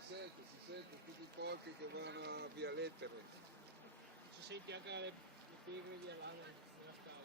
si sente tutti i porchi che vanno a Via Lettere. Si senti anche le pegre di là nella strada?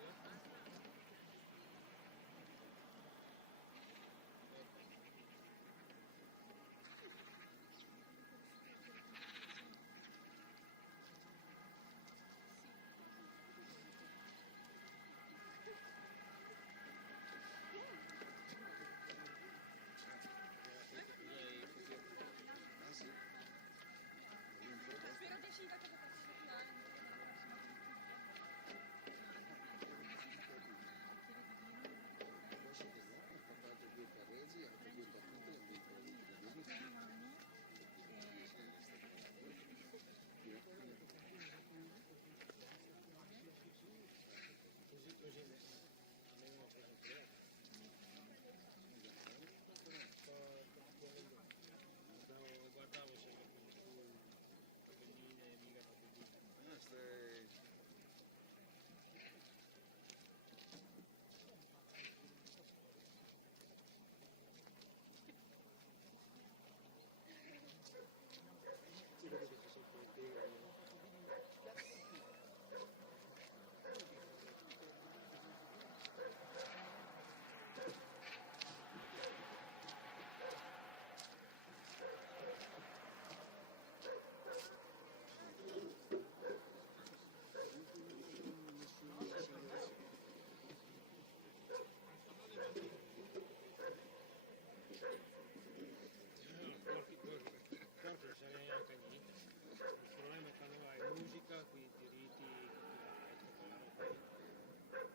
Qui diritti,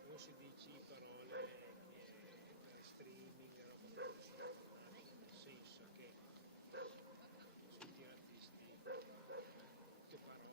non si dici parole per streaming, roba nel senso che tutti gli artisti, tutte parole,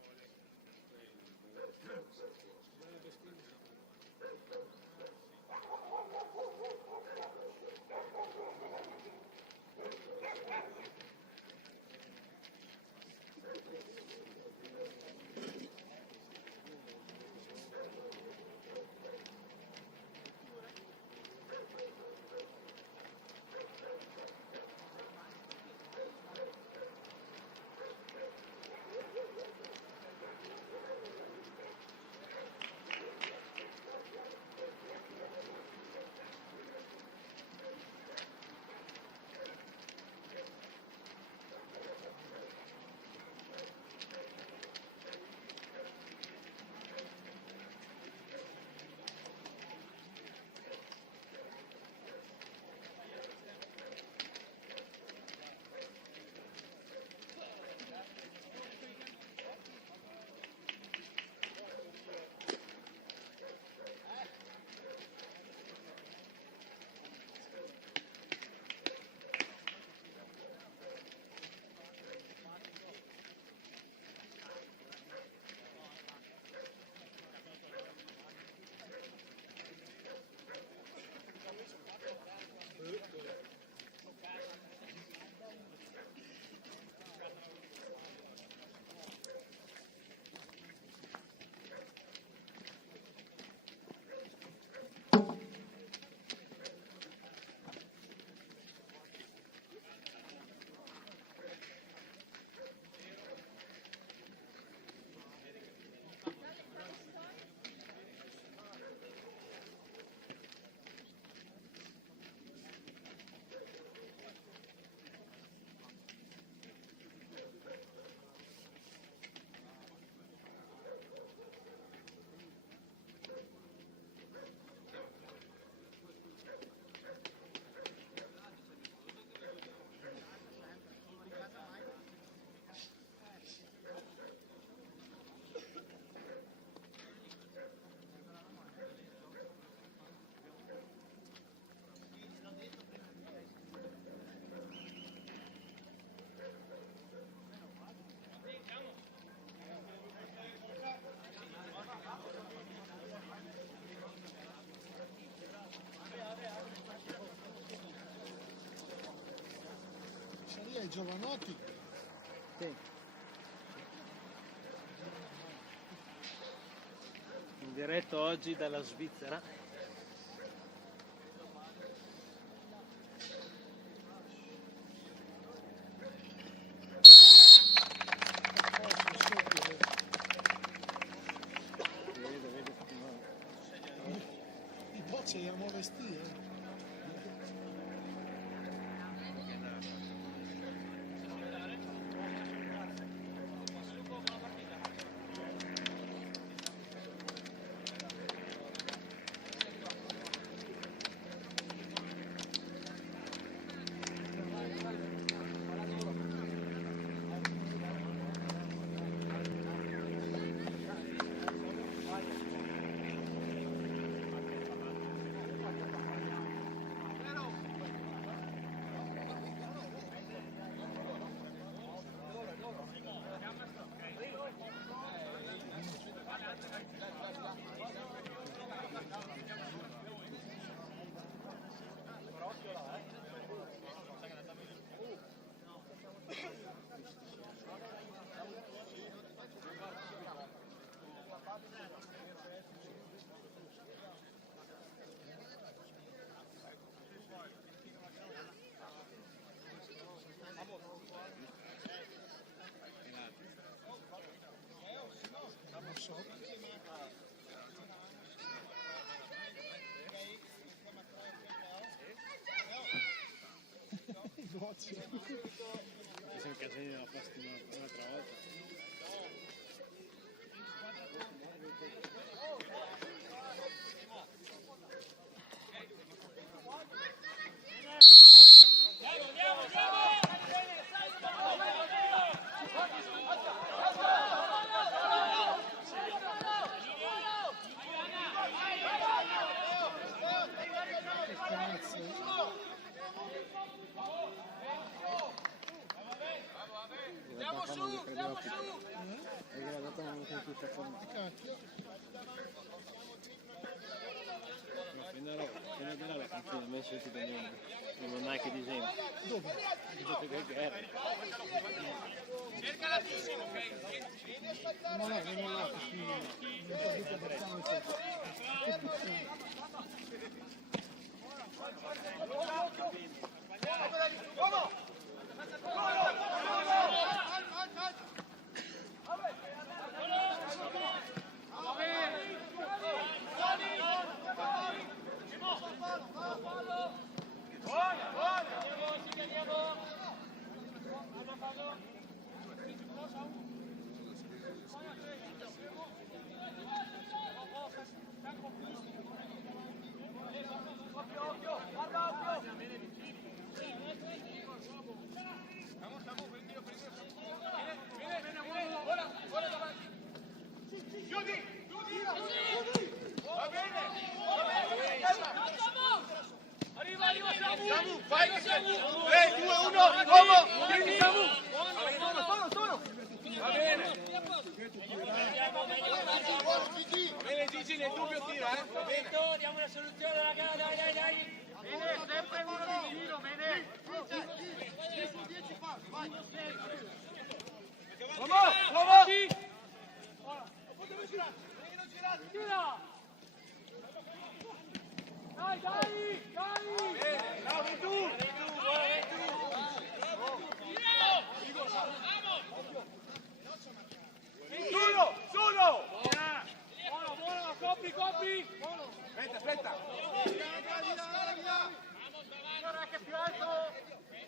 ai giovanotti. Sì. In diretto oggi dalla Svizzera. so. Sei un casino della plastica un'altra volta. Appena la canzone messo su non hai che disegno. Dove? Dove che guerra. Cercala tissimo, ok? No, vieni là, così non potete facciamo il tempo. Vai, 3, 2, 1, uomo! Vieni, Samu! Solo! Va bene! Va bene Gigi, nel dubbio tira, va bene! Diamo una soluzione, raga, dai! Bene, sempre uno vicino, bene! Uomo! Tira! Dai! Bene, bravi tu! Solo! Buono, copri! Aspetta! Guarda che più alto!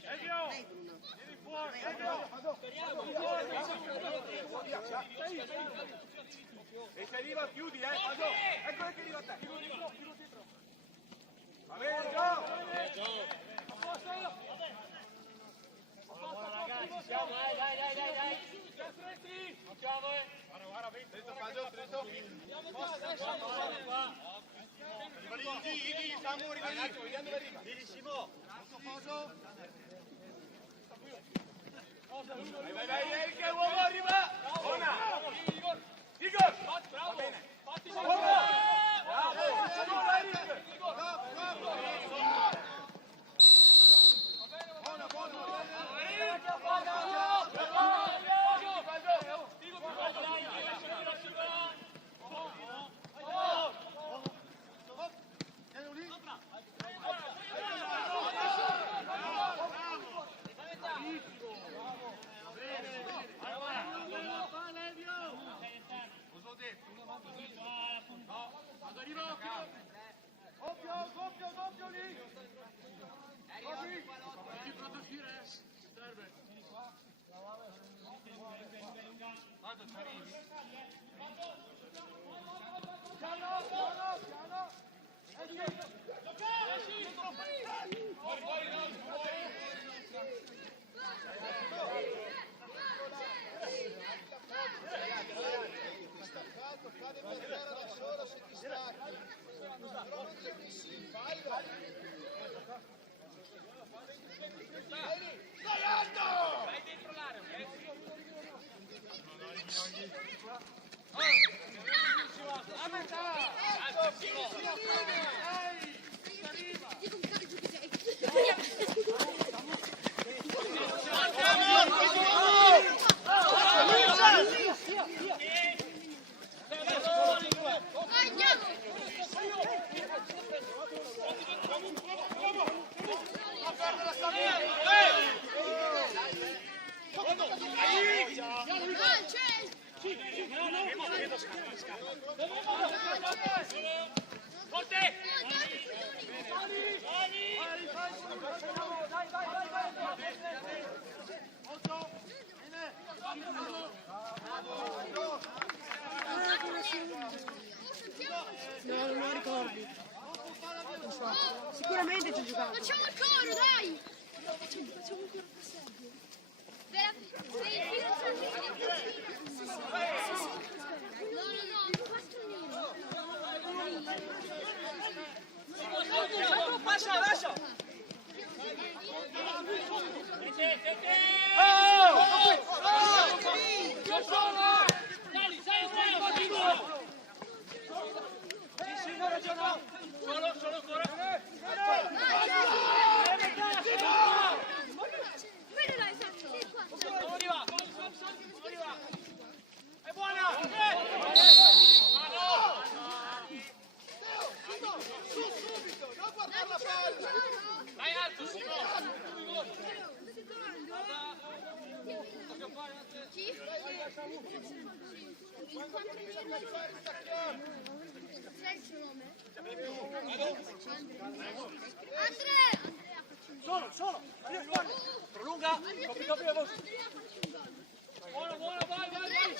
Elvio! Vieni fuori, Elvio! E se arriva chiudi, Paso! Ecco che arriva a te! Va bene, go! Buono ragazzi, siamo, dai! Facciamo, Guarda, Dritto, Paso, dritto! Arriva lì, Samu, arriva lì! Vediamo dove arriva! Benissimo! Paso! Vai, che uomo arriva! Buona! Igor! Va bene! Bravo! Doppio lì! Ti protegere? Serve! Guarda, ci arrivi! Piano! Cade per terra da solo se ti stacchi. Però non c'è che si vai. Vai dentro l'area, ok? A metà! Arriva! No, non lo ricordi. Non so. Sicuramente ci giocavo. Facciamo il coro, dai! Facciamo un coro passaggio. No, Lascia, lascia! Solo ancora! È buona! Subito, non guardare la palla! Dai alto, Sai il suo nome? Solo! Prolunga! Buono, vai! Vai!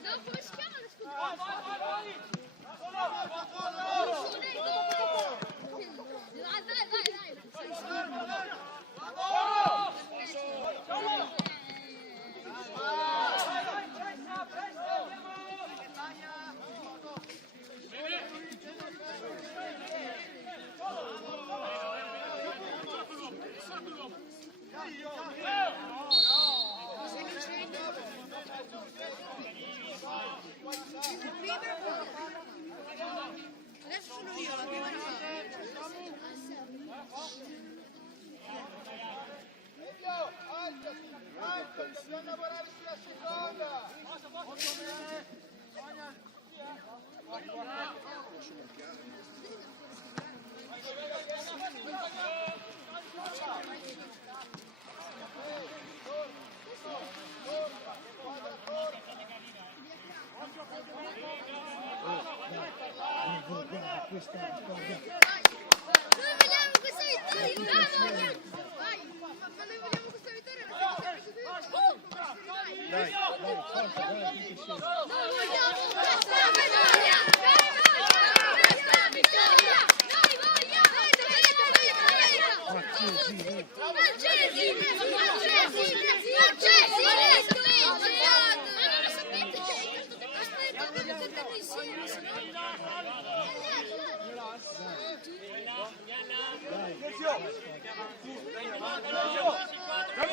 No, come si chiama lo scudo? Adesso sono io, la prima Alto, dobbiamo lavorare sulla seconda! Noi vogliamo questa vittoria! Vai! Ma noi vogliamo questa vittoria perché Dai, forza, dai, tutti insieme. noi vogliamo questa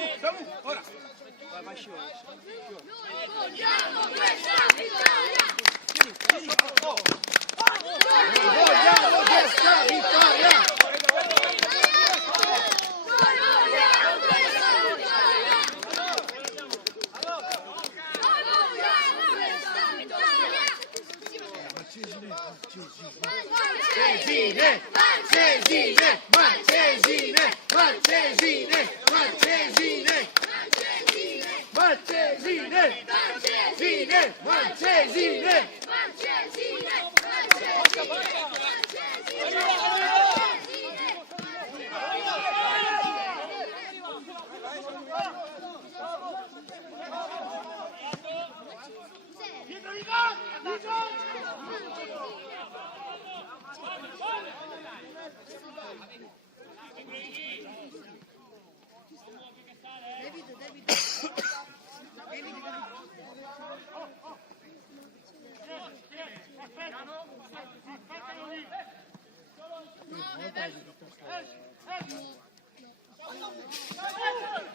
vittoria! Samu, ora. Vai scivolo. Vogliamo questa vittoria! Vogliamo questa vittoria! Marcesine, Marcesine, Marcesine, Marcesine, Marcesine, Marcesine, Marcesine, Marcesine.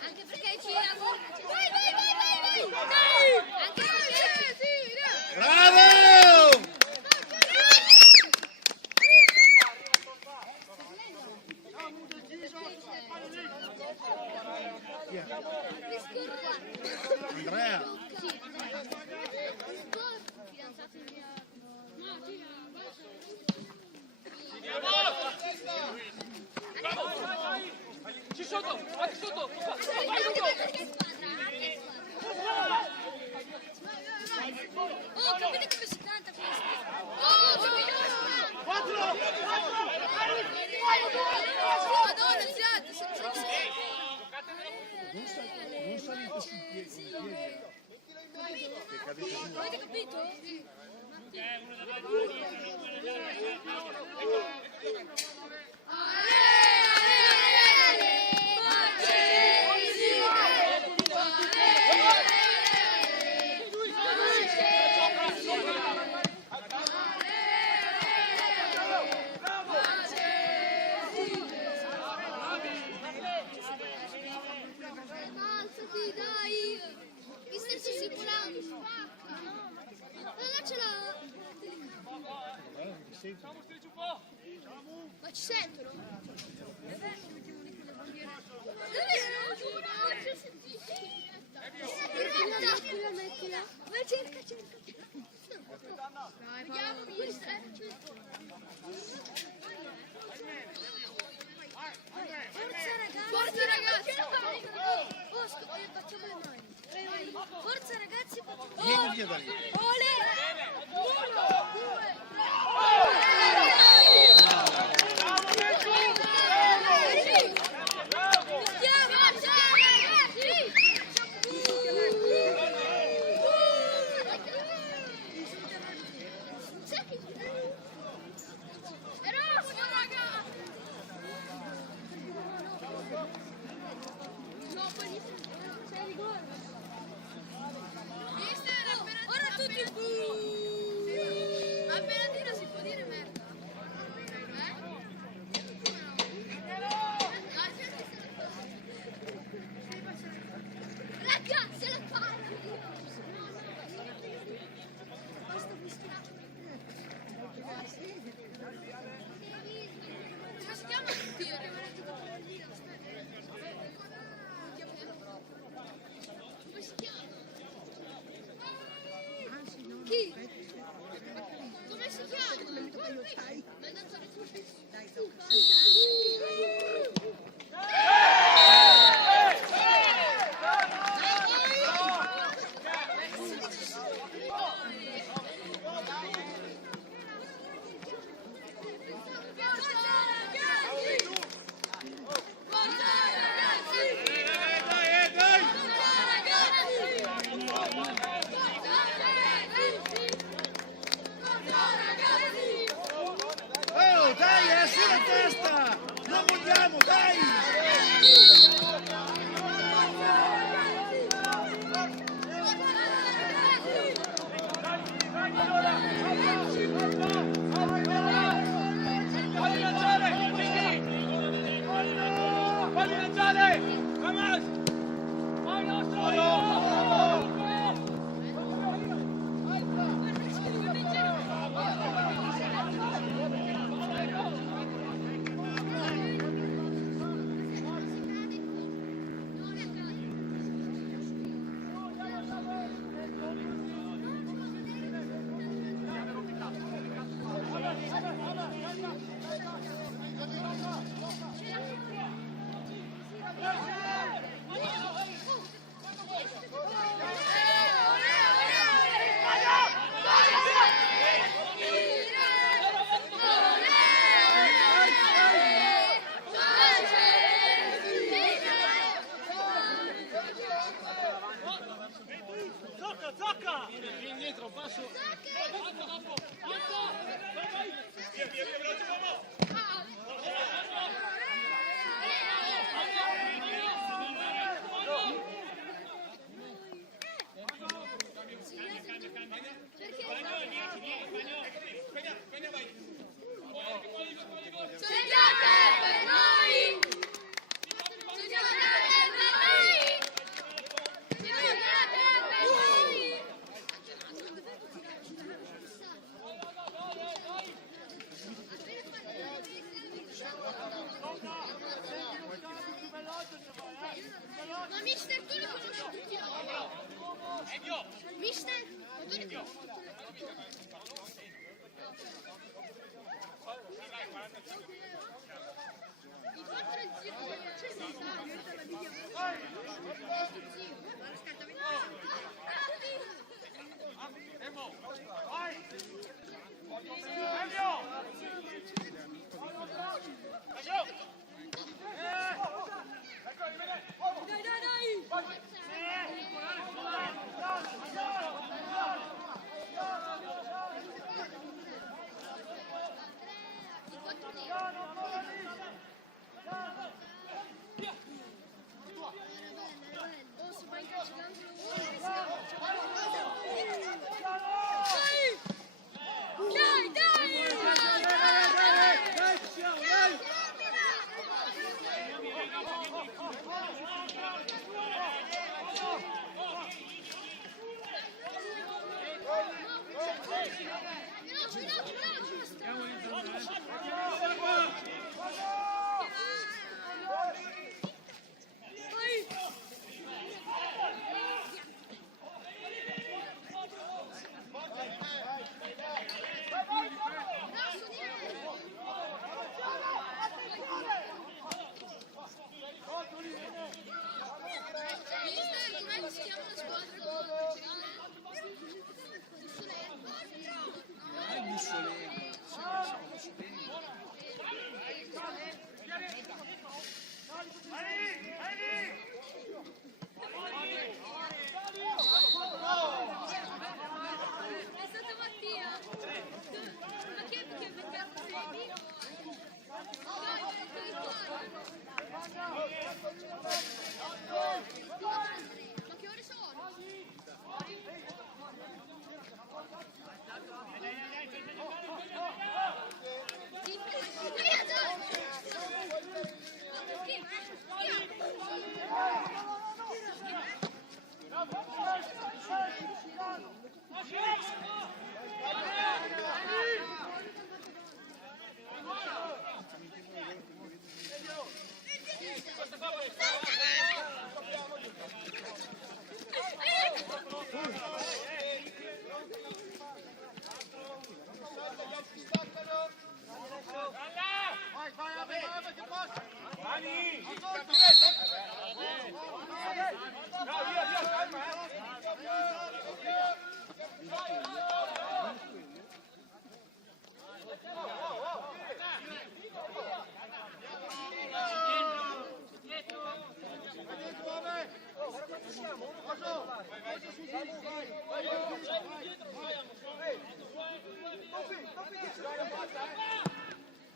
Anche perché ci lavora. Vai, vai, vai, vai! Bravo! Andrea. Ci sotto, vai sotto. Oh, capite come si canta questo? Oh, capite come si canta? Madonna, siate, avete capito? Sì. Alzati, dai! Mister si simula un spacca! Non ce l'ha! Ma ci sentono? Davvero? Mettila! Ma cerca! Vediamo, mister! Forza ragazzi! Oh, facciamo le mani! Forza ragazzi! Vieni via da lì. Ole! 1, 2, 3. Ora tutti appena tiro si può dire merda. Ragazzi, la palla! Basta mischiare. Come si chiama il tiro? Come si chiama? Chi? Come si chiama? Ma è dato Oh, dai, è sulla testa! Non vogliamo, dai! Falli lanciare! Vamos! Vai nostro! Mister, tu li conosci tutti noi? Mister? Tu li conosci? Il fatto del zio, c'è il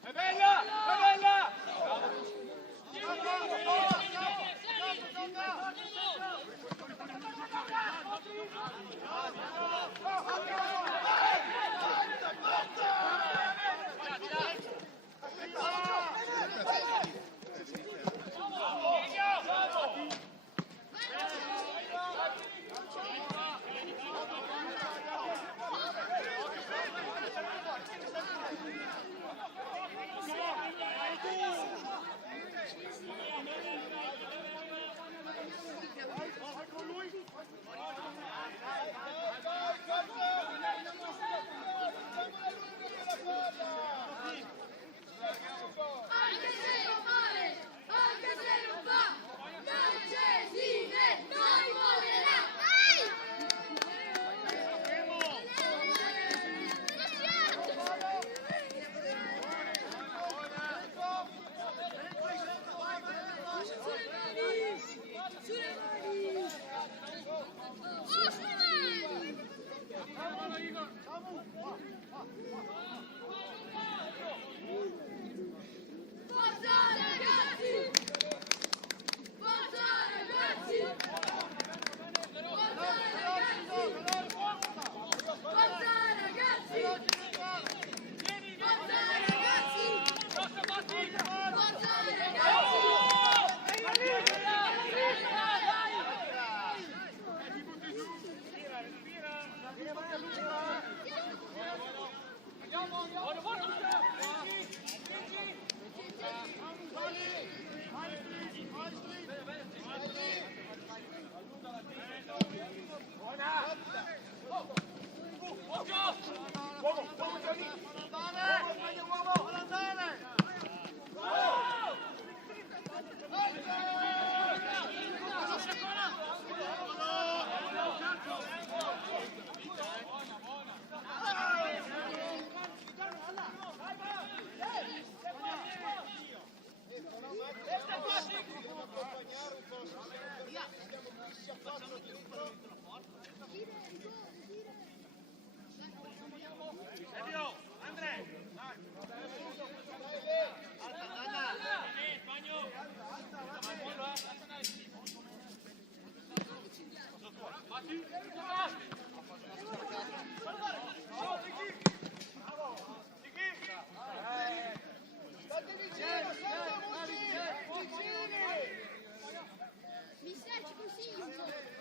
È bella! È bella! Bravo! si affaccia dentro. Sergio, Andre, dai. State vicino, siamo vicini. Mister, ci consiglio un po'.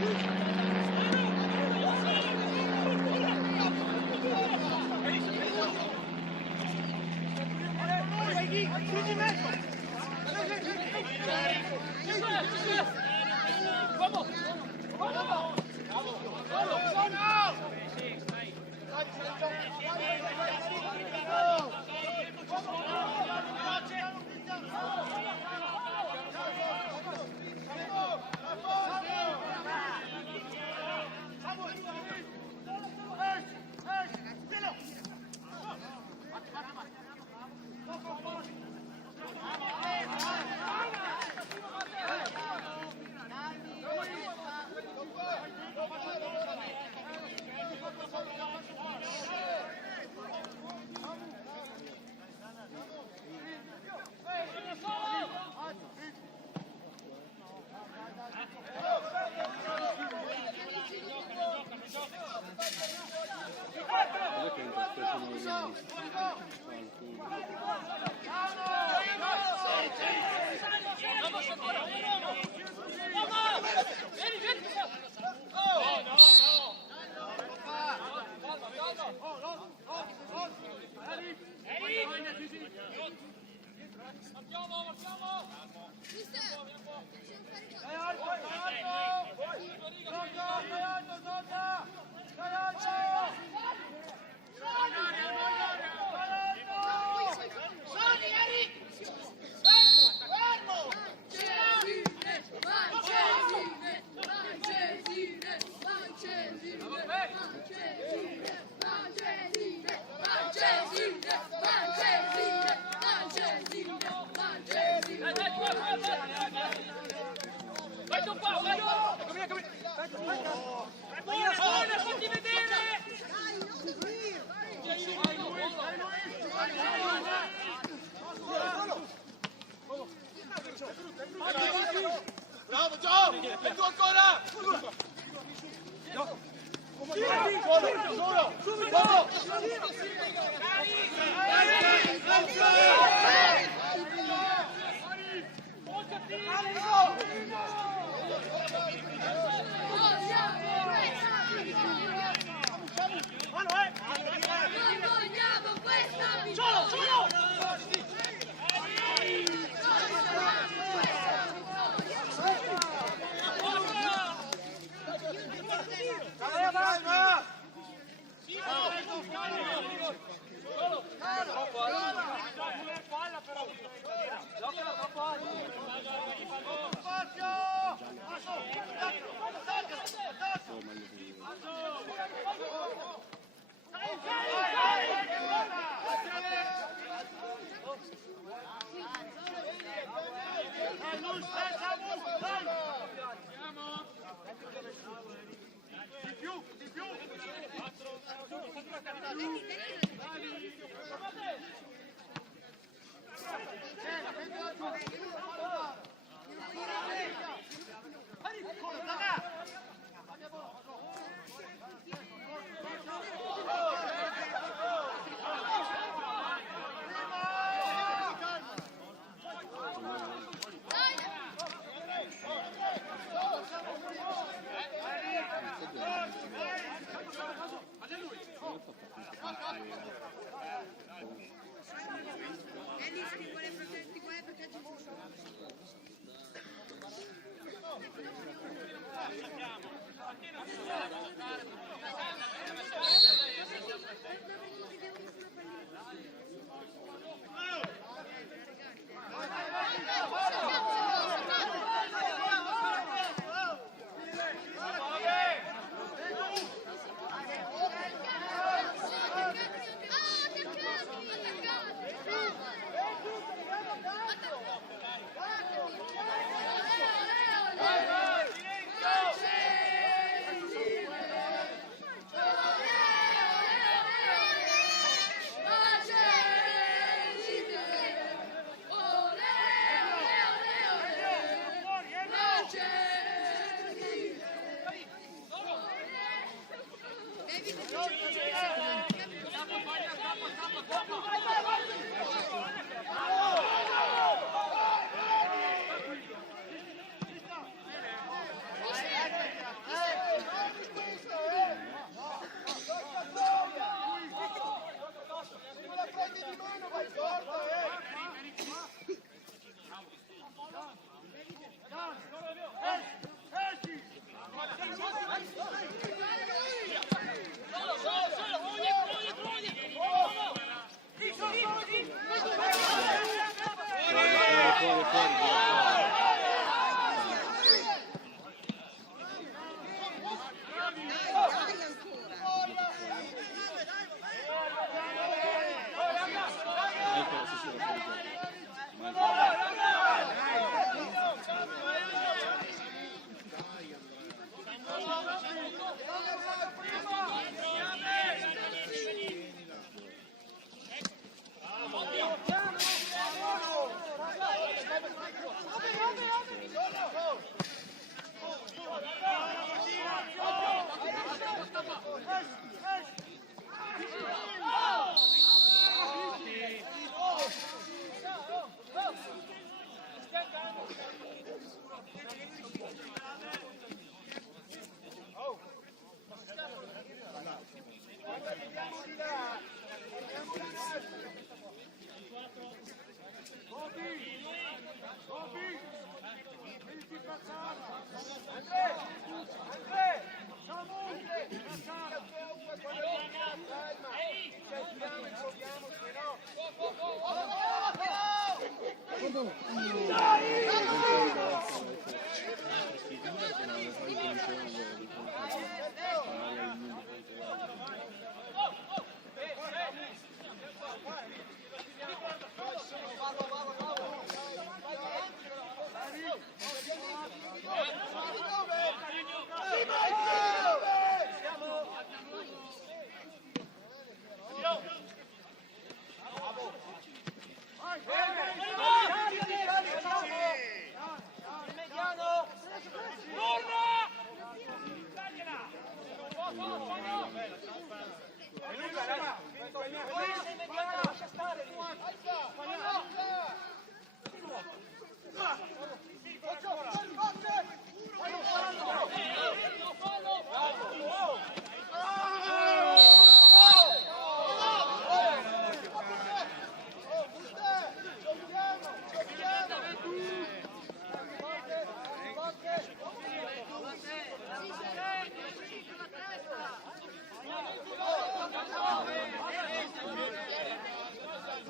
Thank you. Bravo Gio! E tu ancora!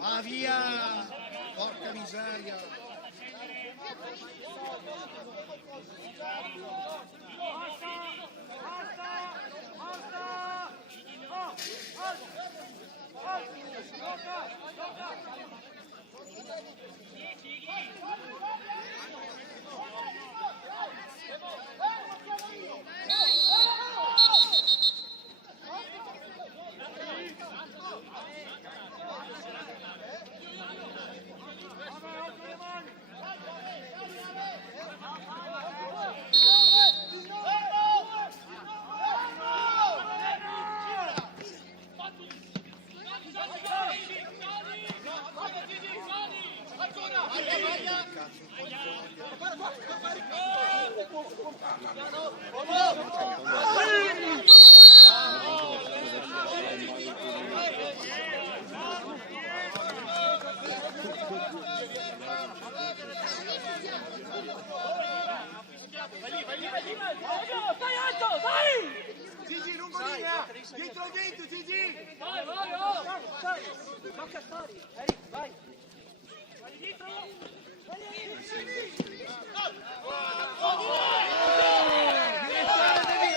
Va via! Porca miseria! Stai alto, dai! Gigi, lungo linea! Dietro dentro, Gigi! Vai, vai, oh! Dai! Tocca Stori! Eric, vai! Vai dietro! Devi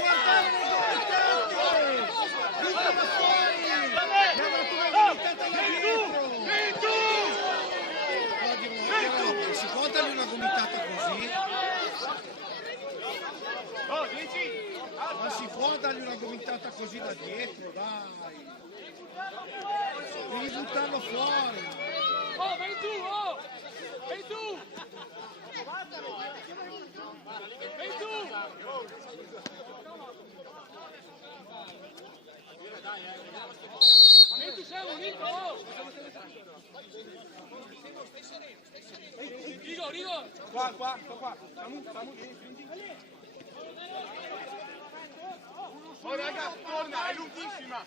guardare nei buttala fuori! Non si può dargli una gomitata così? Non si può dargli una gomitata così da dietro, dai! Devi buttarlo fuori! Oh, vai tu, oh! Vai tu! Vai tu! Vai tu, sei unito, oh! Rigo, Rigo! Qua. Samu, oh raga, torna, è lunghissima!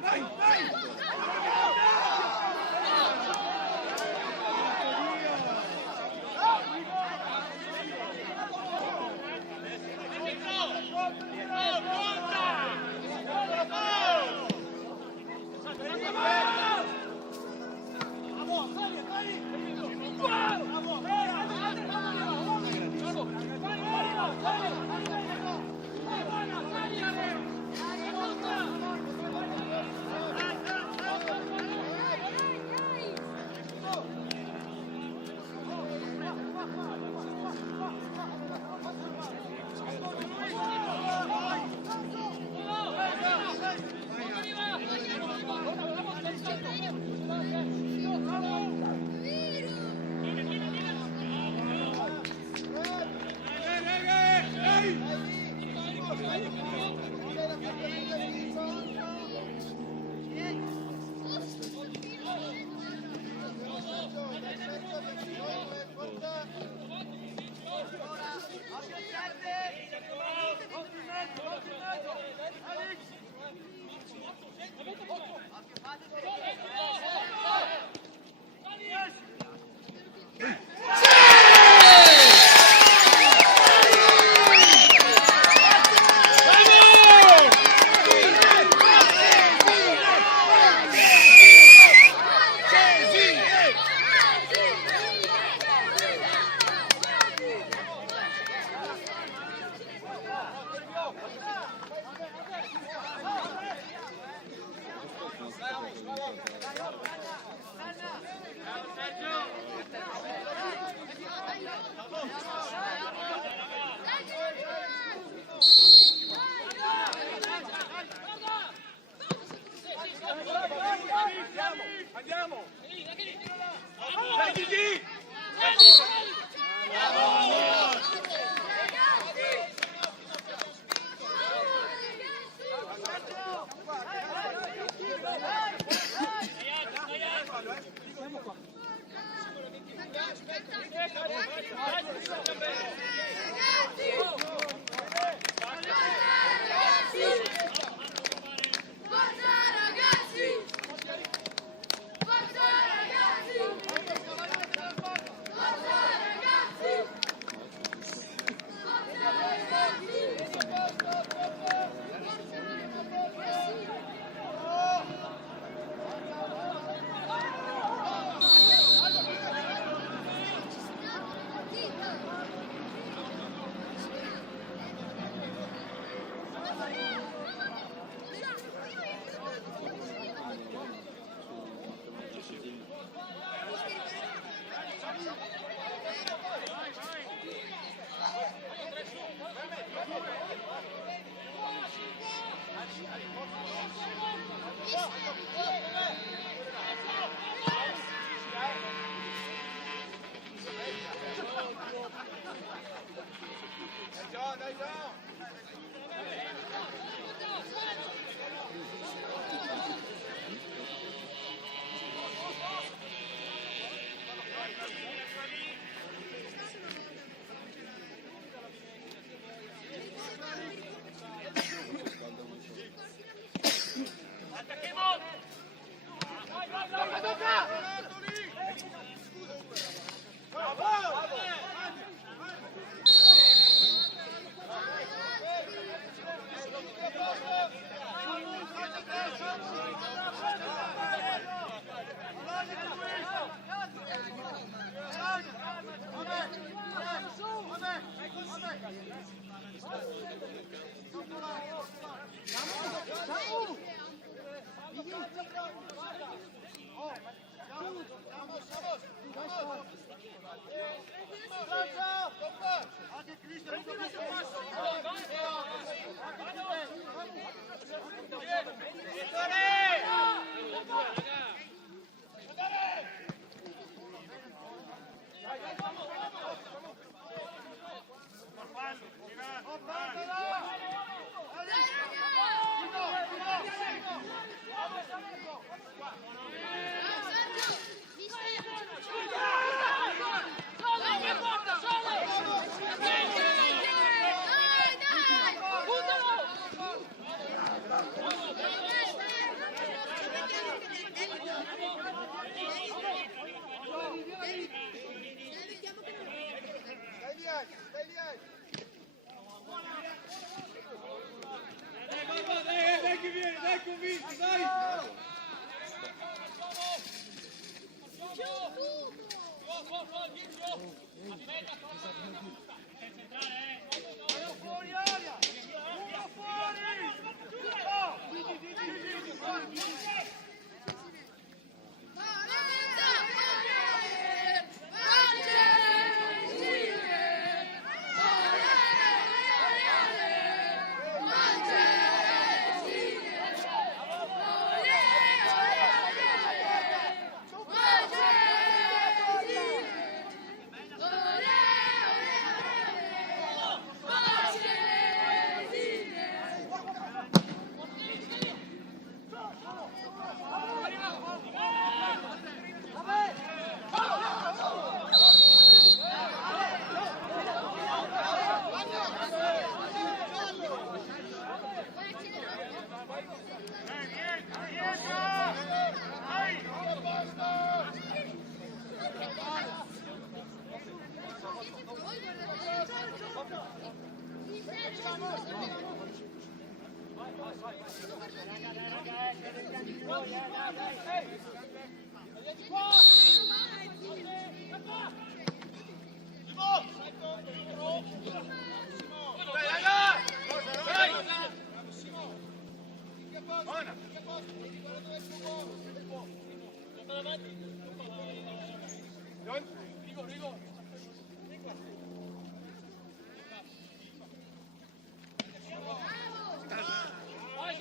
Vai,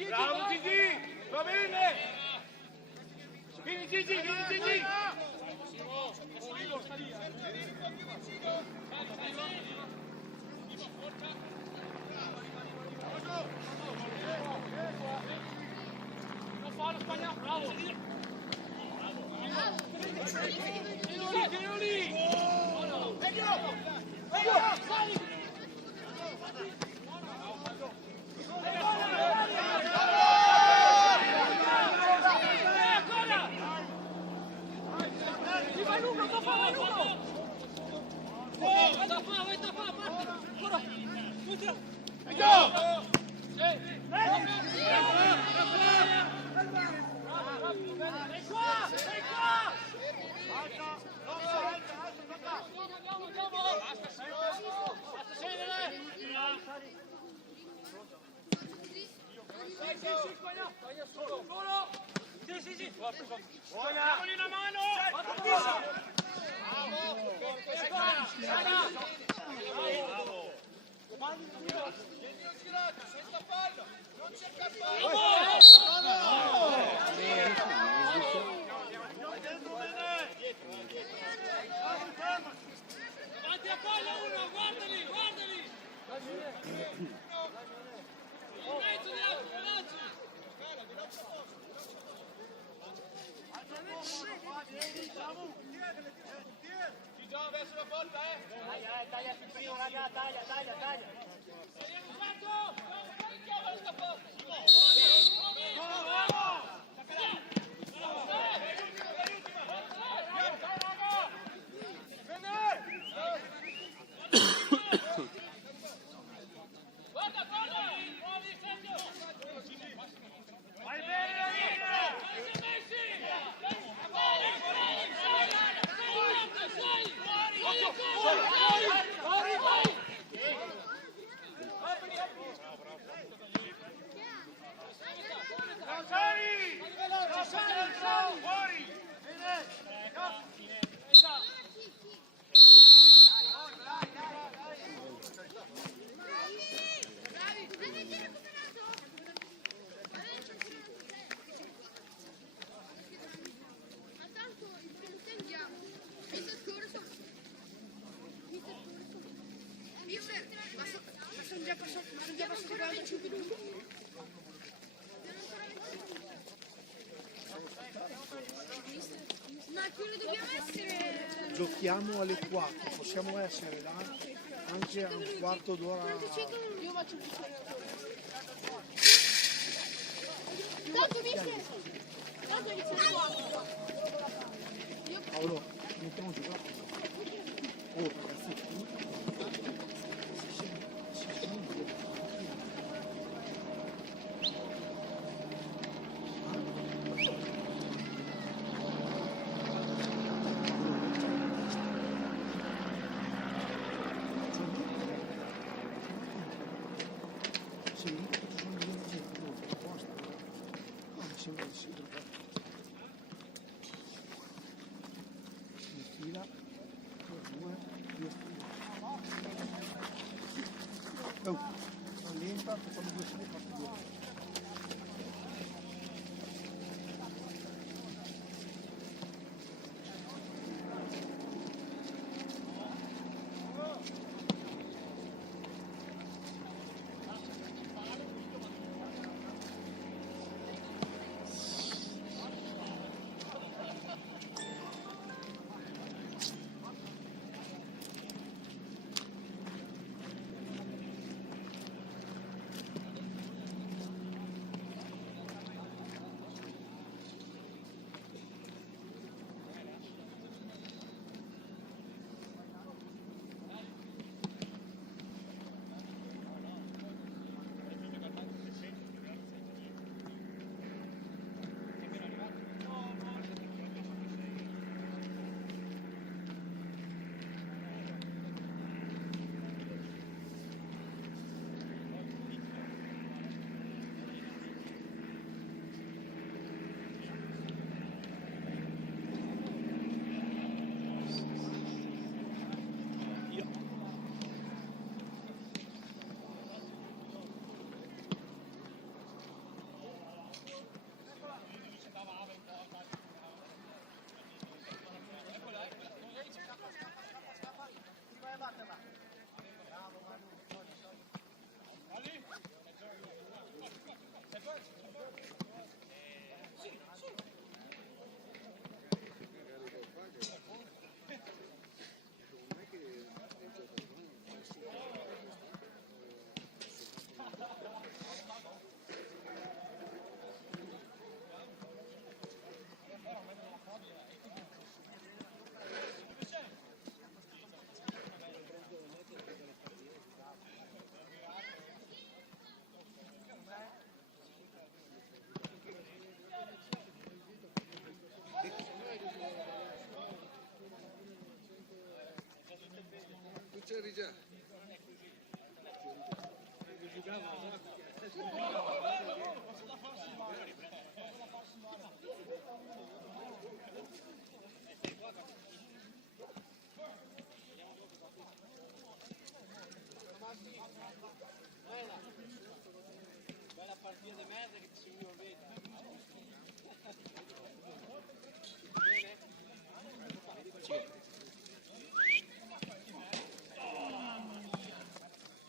Bravo Gigi! Va bene! Vieni Gigi, vieni Gigi! Non fa lo Spagna, bravo! Tienilo lì! Una mano! Davanti a palla uno, guardali, guardali! Gio, verso la porta, taglia sul primo, raga, taglia. Sono già passati 45 minuti. No, quello dobbiamo essere. Giochiamo alle 4, possiamo essere là anche a un quarto d'ora. Io faccio un tanto mister! Tanto inizia il quarto. Paolo, mettiamo a giocare. Oh, ragazzi. Facciamo 2 secondi, fatto 2. c'eri già. Bella partita di merda che ti seguiva bene.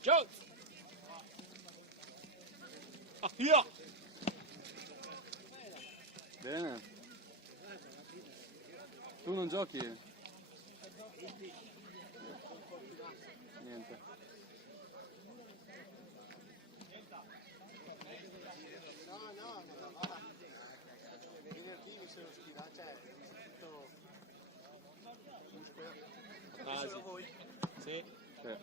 Ciao! Via! Bene. Tu non giochi? Niente. Venerdì mi sono schivato, cioè, tutto muscolo. Ah, Solo voi. Sì, Cioè,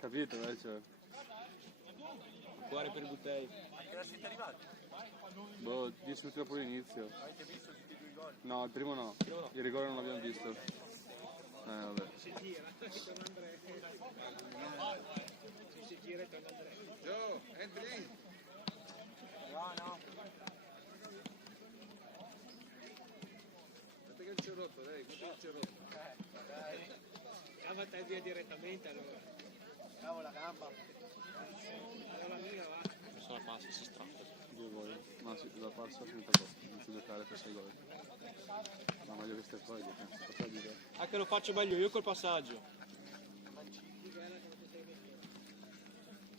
capito, cioè. cuore per Guttei. A che ora siete arrivati? Boh, 10 minuti dopo l'inizio. Avete visto tutti e due i gol? No, il primo no. Il rigore non l'abbiamo visto. Vabbè. Si gira, torna Andrea. Si gira e torna Andrea. Joe, entri. No. Guarda che il cerotto, dai, guarda il cerotto. Cava te via direttamente allora. Cavo la gamba. Allora mia va. Adesso la passa si stratta. 2 gol. Ma sì, la passa finita dopo. Inizio a giocare per 6 gol. Ma meglio che stai fuori, cosa dire? Ah, che lo faccio meglio io col passaggio.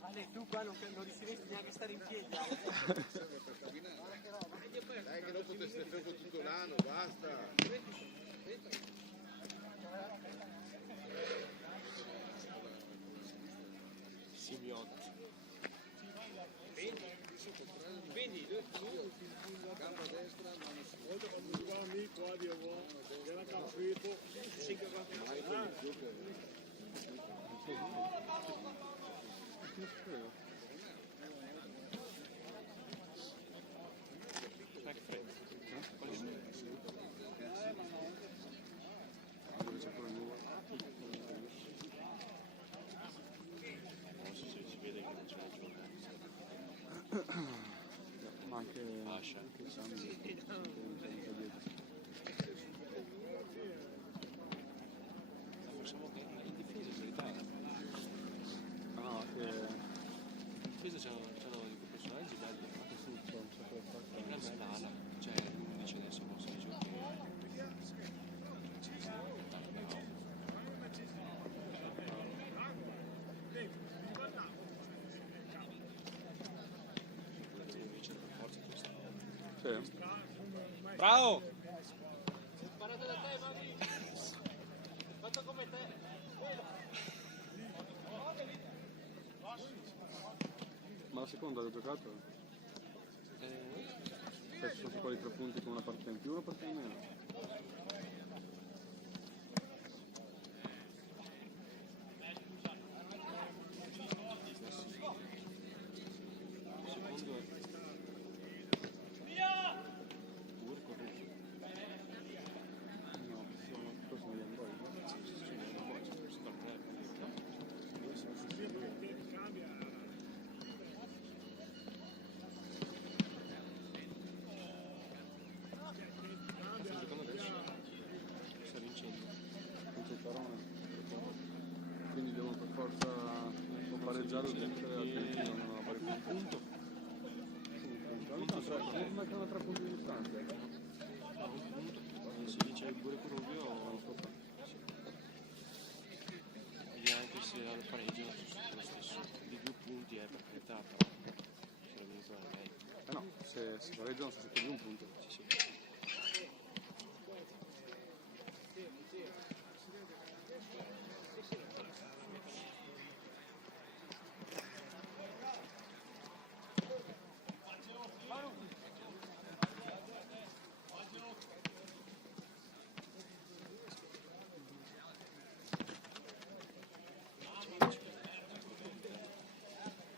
Ale, tu qua non riusciresti neanche a stare in piedi. Dai che dopo te stai fermo tutto l'anno, basta. Simiotti. Vedi, Gamba destra, mano sinistra. Oltre quando giocava amico, era capito. sì che va. Dove c'è pure il nuovo. Non so se si vede che non c'è la giornata. Ma anche Lascia. il Sami. Facciamo che in difesa si ritira. No, che In difesa c'erano di quei personaggi belli. anche su c'è un sacco di Il problema è l'ala. Cioè l'11 adesso non si dice che... Sì. Bravo! Sparate da te, mami. Fatto come te. Ma la seconda l'ho giocato? Cioè ci sono stati quali 3 punti con una partita in più, una partita in meno. Secondo è... Turco, Russo. No, sono forse negli angoli. Secondo adesso sta vincendo. Non c'è parole. Quindi devono per forza pareggiare o vincere, altrimenti non hanno pari punti. Non mancano 3 punti di distanza. A un punto, si dice pure con Rubio, vedi anche se al pareggio sono lo stesso. Di 2 punti per carità, però sarebbe venuto meglio. No, se pareggiano sono sotto di 1 punto. Sì, sì.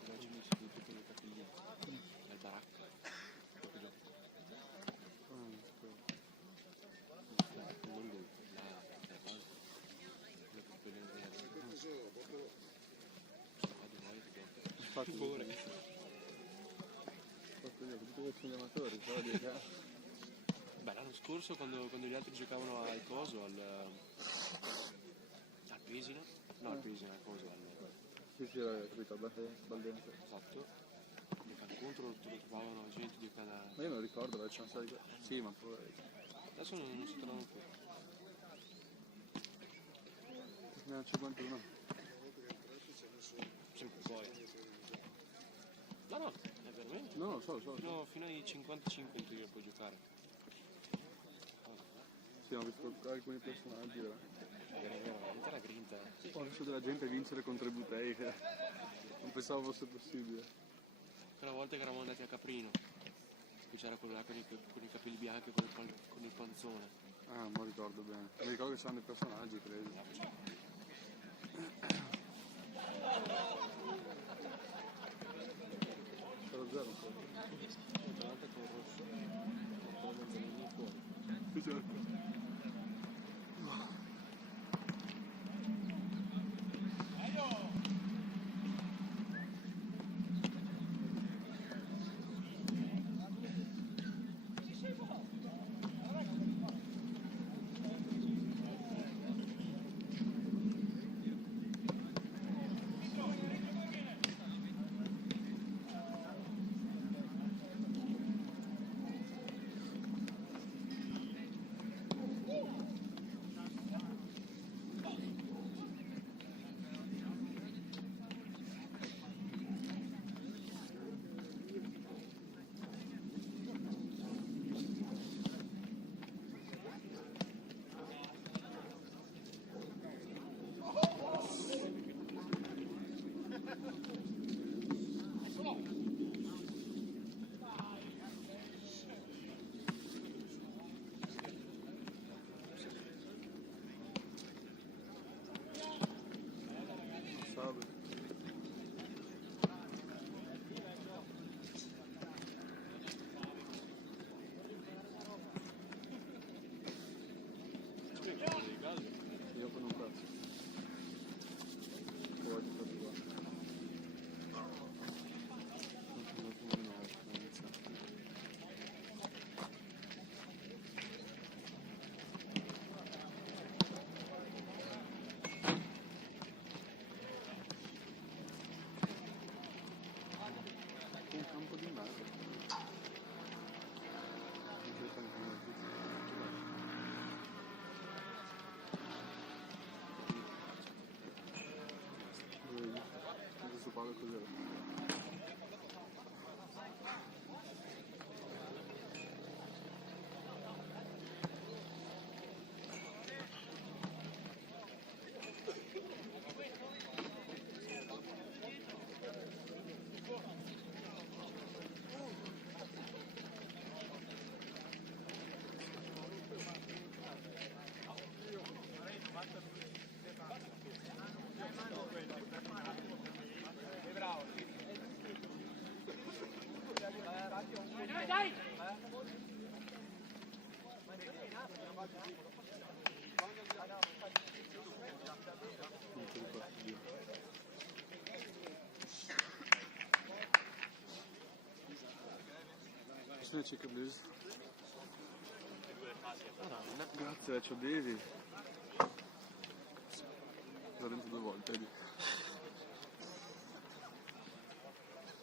Immagini se tutti con le capiglie, la taracca, proprio gioco. Non lui, la base, le capelle ragazzi. Vado mai che gioca. Infatti, tutti questi allenatori, però dire Beh, l'anno scorso quando gli altri giocavano al coso, al Pesina, no al Pesina, al coso, sì, sì, capito, Baldense. esatto, giocando contro, trovavano gente di cada... Ma io non ricordo, c'è un sacco. Sì, ma poi. Adesso non si trovano più. Ne ho 51. Sempre poi. No, è veramente 20. No, so. Fino ai 55 in teoria puoi giocare. Sì, ho visto alcuni personaggi. Era veramente la grinta. Ho visto della gente vincere contro i Butei, che non pensavo fosse possibile. Quella volta che eravamo andati a Caprino, che c'era quello là con i capelli bianchi e con il panzone. Ah, non mi ricordo bene. Mi ricordo che saranno dei personaggi, credo. 0-0 Tra l'altro con il rosso, con il manzanino fuori. Sì, certo. Io con un pezzo. Poi ti faccio qua. Un campo di mare. Questo palo cos'era? Sono Chica Blues. Grazie, c'ho Devi. L'ho dentro 2 volte, vedi?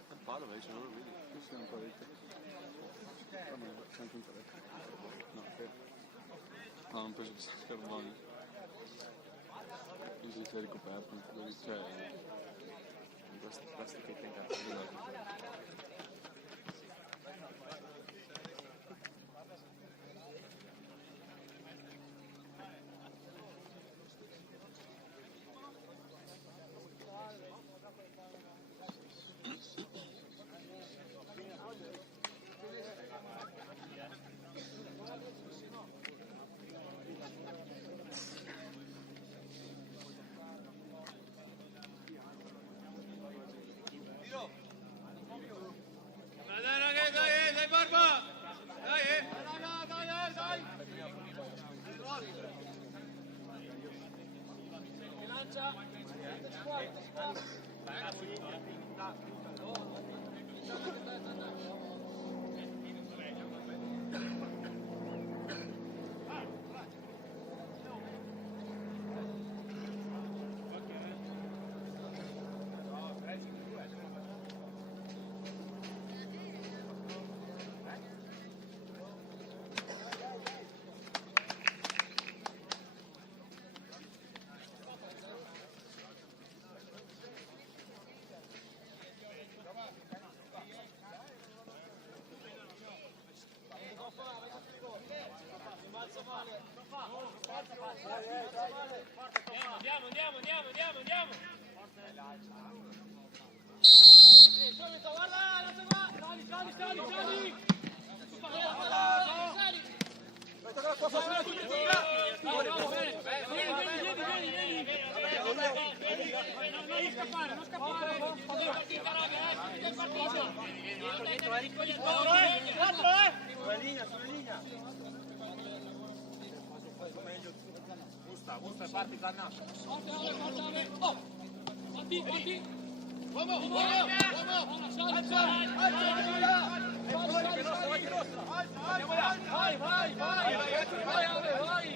Il palo invece non lo vedi. Questo è un parete. Ah, ma c'è anche un parete. No, no, non penso che sia Carbonio. Così si è ricoperto, cioè... Questa plastichetta in casa. Dai, Barba! Dai, dai! Andiamo. Subito, guarda, non si va! Sali! Mettete la tua faccia tutti, vieni! Non scappare! Sulla linea! Gusta, parti, canna! Batti! Uomo! Alza! Vai!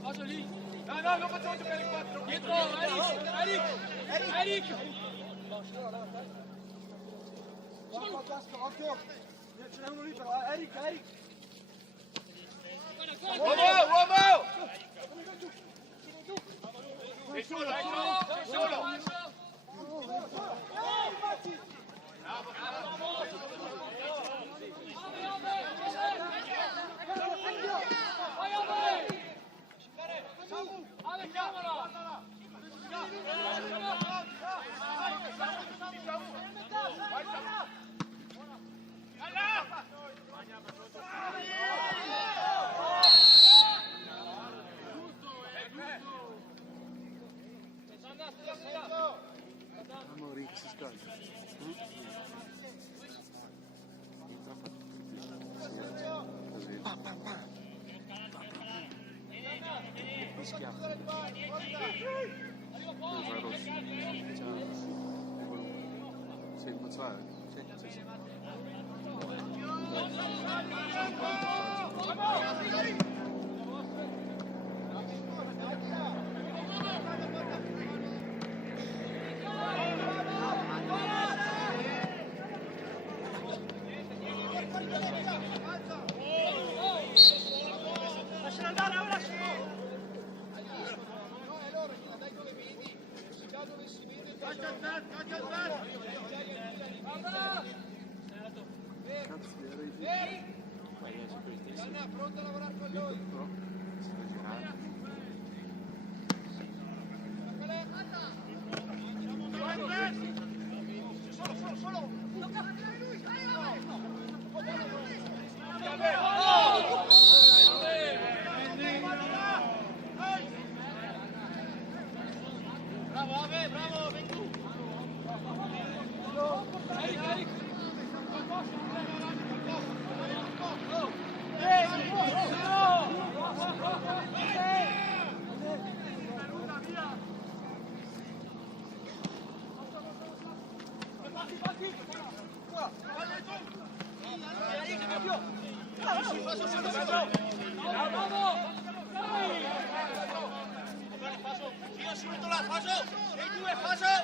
Vado lì! No, non facciamo giocare in quattro! Dietro, Eric! Occhio! Ce n'è uno lì però, Eric! Uomo! Sei solo! Amore, che si scalda. Sì, passare. Sì. Lasciala andare ora! Pronto a lavorare con noi? Solo! Bravo, ven tu! Eric! Subito là, Faso! Sei due, Faso!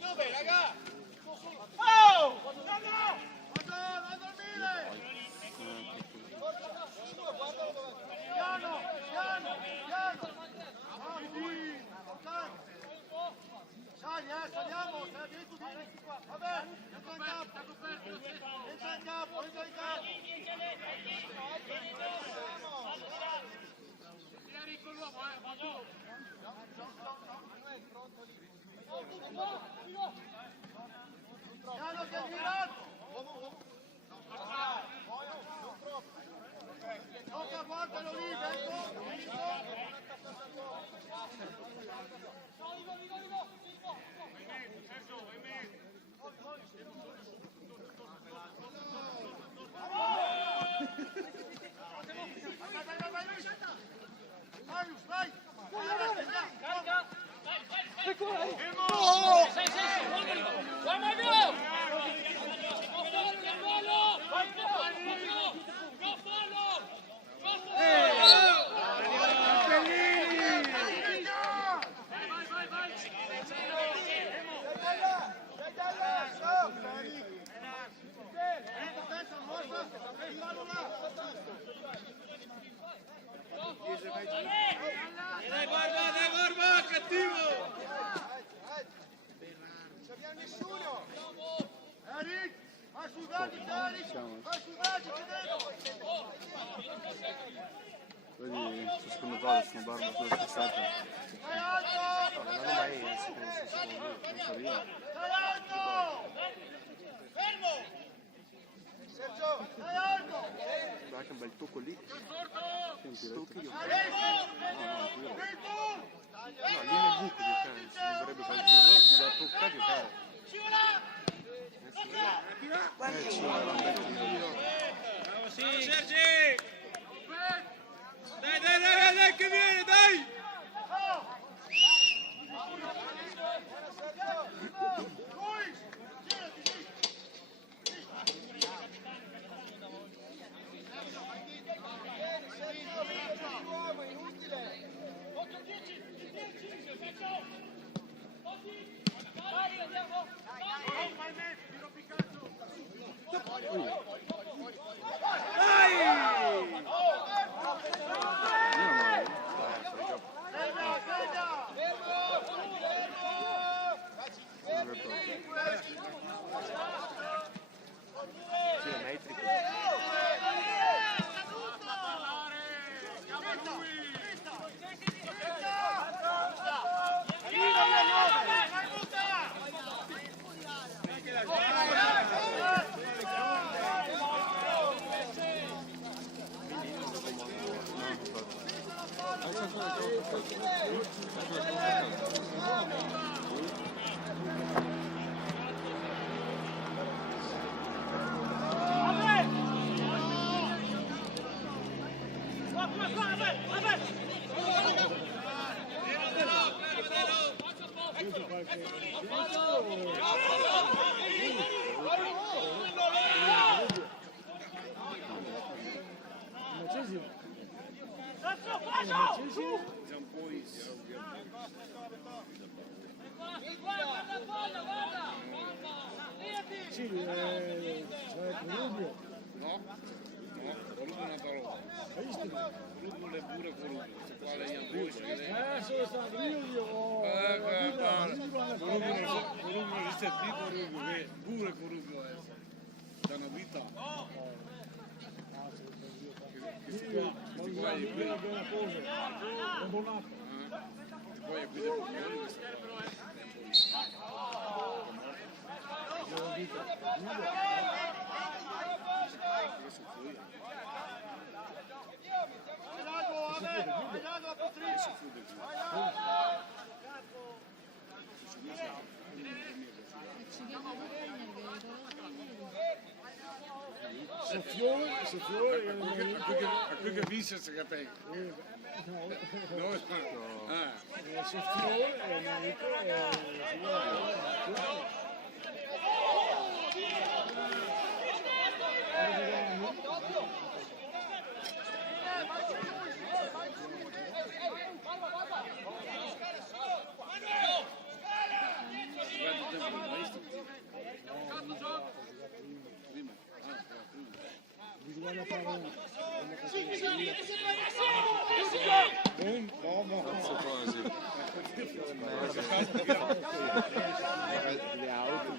Dove, raga? Oh! Non dormire! Guardalo dove... saliamo, sali tu, vieni qua. Vabbè, entra in campo. Entra in campo. Con l'uomo, Piano che è girato. Tocca, guardalo lì, dentro. Vai! Dai Barba, cattivo! Non c'abbiamo nessuno! Eric! Vai sul vertice, Eric! Vai sul vertice, Vedi, sul secondo palo sono Barba sulla passata. Stai alto! Non è mai il secondo. Stai alto! Fermo! Sergio, stai alto! Guarda che un bel tocco lì. Tocchi io. Fermo! No, lì nel buco giocare, se non vorrebbe qualcuno, ti dà tocca a giocare. Bravo Sergi! Dai, che viene, dai! Sì, c'è Colubio. No, Colubio è un'altra roba. Hai visto? Colubio è pure Colubio, se qua lei ha due Sono stato io ho... Colubio non esiste più Colubio, che pure Colubio è. Da una vita. Questi qua è qui. Poi è qui del Soffiore a qui che vince se capì. No. Soffiore è marito Cazzo quasi. Le auto.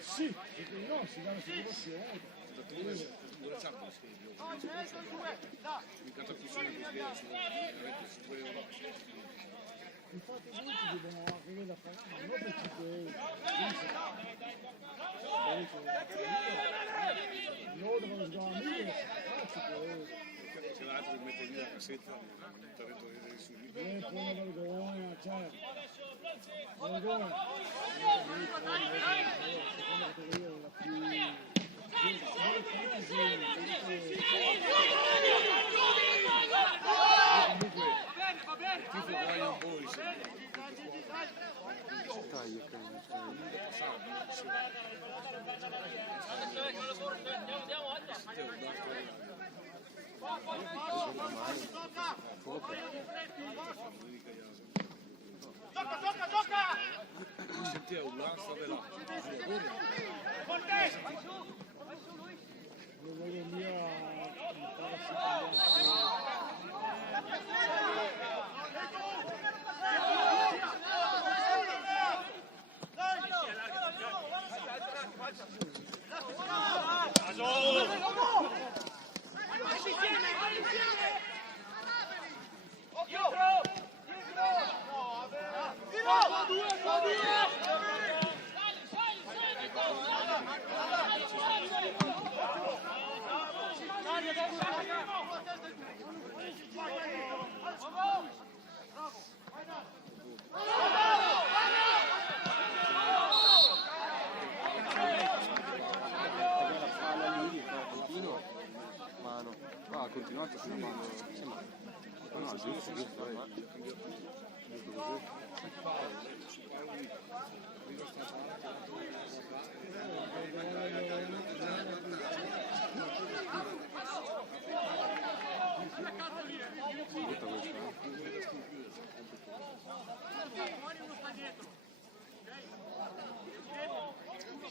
Sì, perché no, si dà una situazione. Infatti molti devono avere da pagare, ma non per 5 euro. Loro devono giocare a 1000, 5 euro. C'è l'altro che mette lì la cassetta, non ti ha detto vedere su lì. Poi una vergogna, cioè. Vergogna. Seconda categoria la più... Tocca! Senti, è un lasso della... Non voglio mia... Ha continuato fino a quando... No, giusto,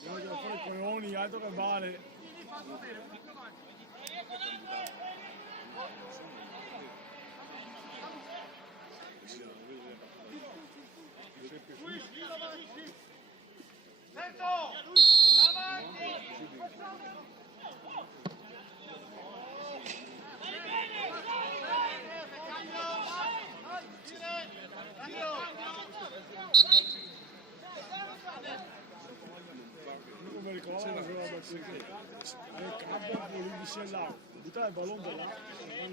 Voglio fare i coglioni, altro che vale. Non mi ricordo cosa da perché al campo volevi sia là, buttare il pallone da là, non è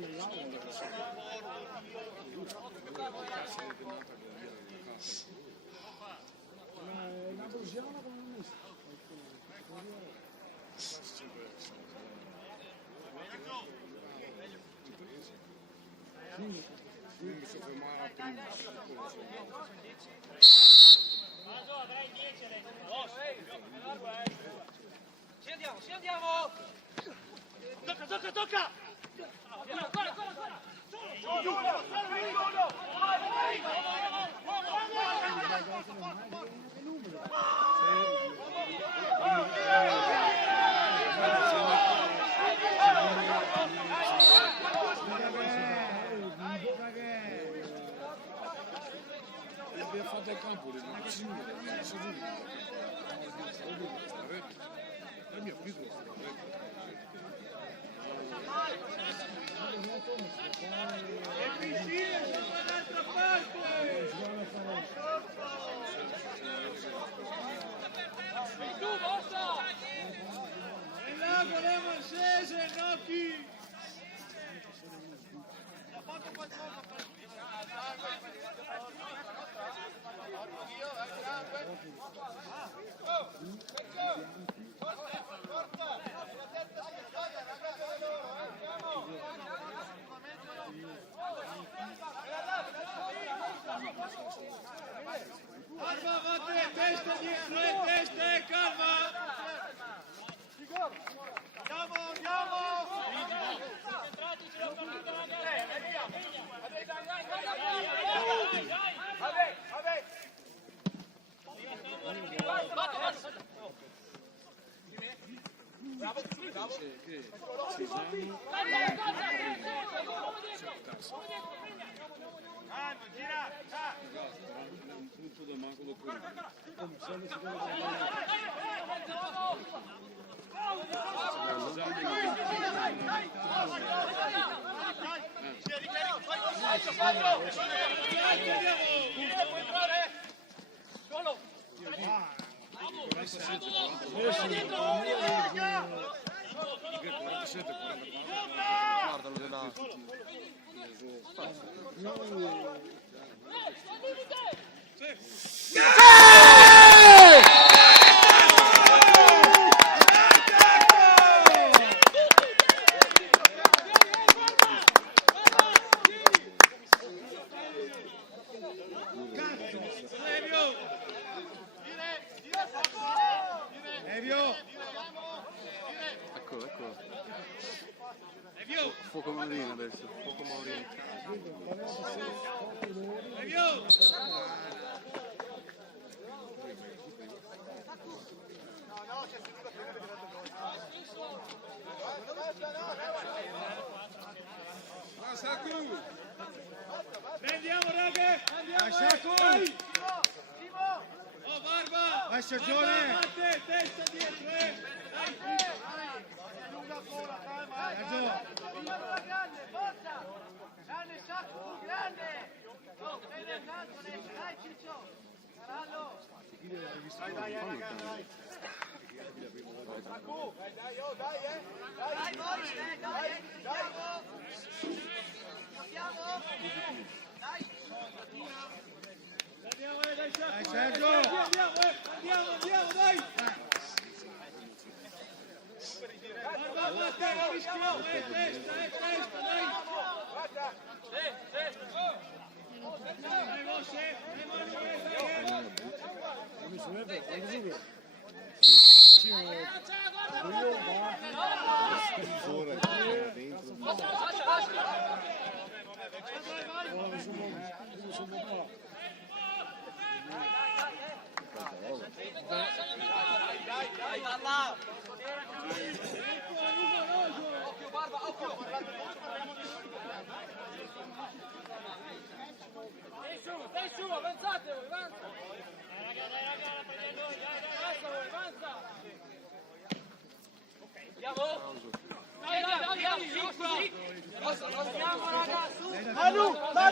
una bruciana come non è. Mi sono fermato prima. Ci andiamo! Tocca! Giulio! campo del vicino della stagione la mia piccola Le piscine sono dall'altra parte! Tu, Bossa! Il lago Lemoncese, Nocchi! Ha fatto qualcosa per... Calma, Matte, testa dietro, testa, calma! Andiamo! Concentratici, la partita la Vabbè! Bravo! Gira! Un punto da manco dopo. Guardalo della... Ecco. Fuoco Maurino adesso. Fuoco Maurino. Prendiamo, raga! Andiamo! Oh, Barba! Vai, Sergione! Matte, testa dietro, Dai! Lunga sola, calma! Grande, forza! Grande, sacco, grande! Oh, sei nel campo, dai, Ciccio! Carallo! Dai, ragazzi, dai! Sacco! Dai, Dai, Sergio! Andiamo, dai! Guarda, Matte, non rischiamo, testa, dai! Dai, Mosse, Dai su, avanzate, avanza! Dai, raga, la prende noi, dai, avanza! Andiamo! Dai, andiamo, raga, su! Manu! Dai!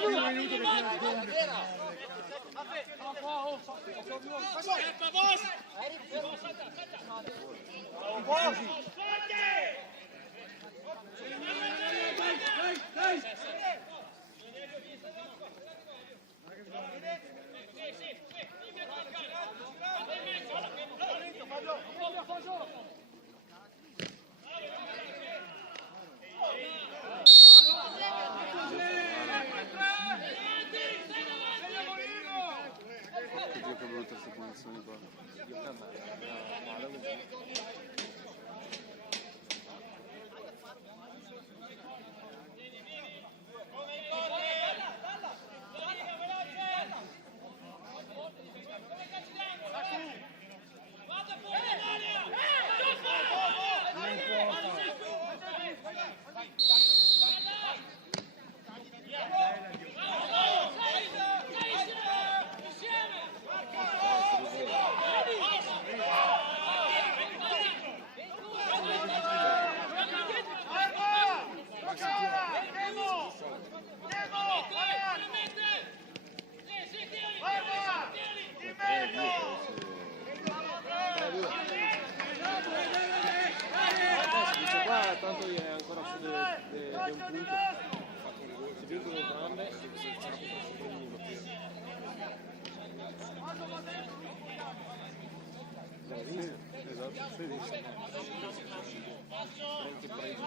Che gioca brutta questa posizione qua. un punto. Si vincono entrambe e si eserciamo per sopra uno più. Sì, esatto, 16. Prendi l'altro.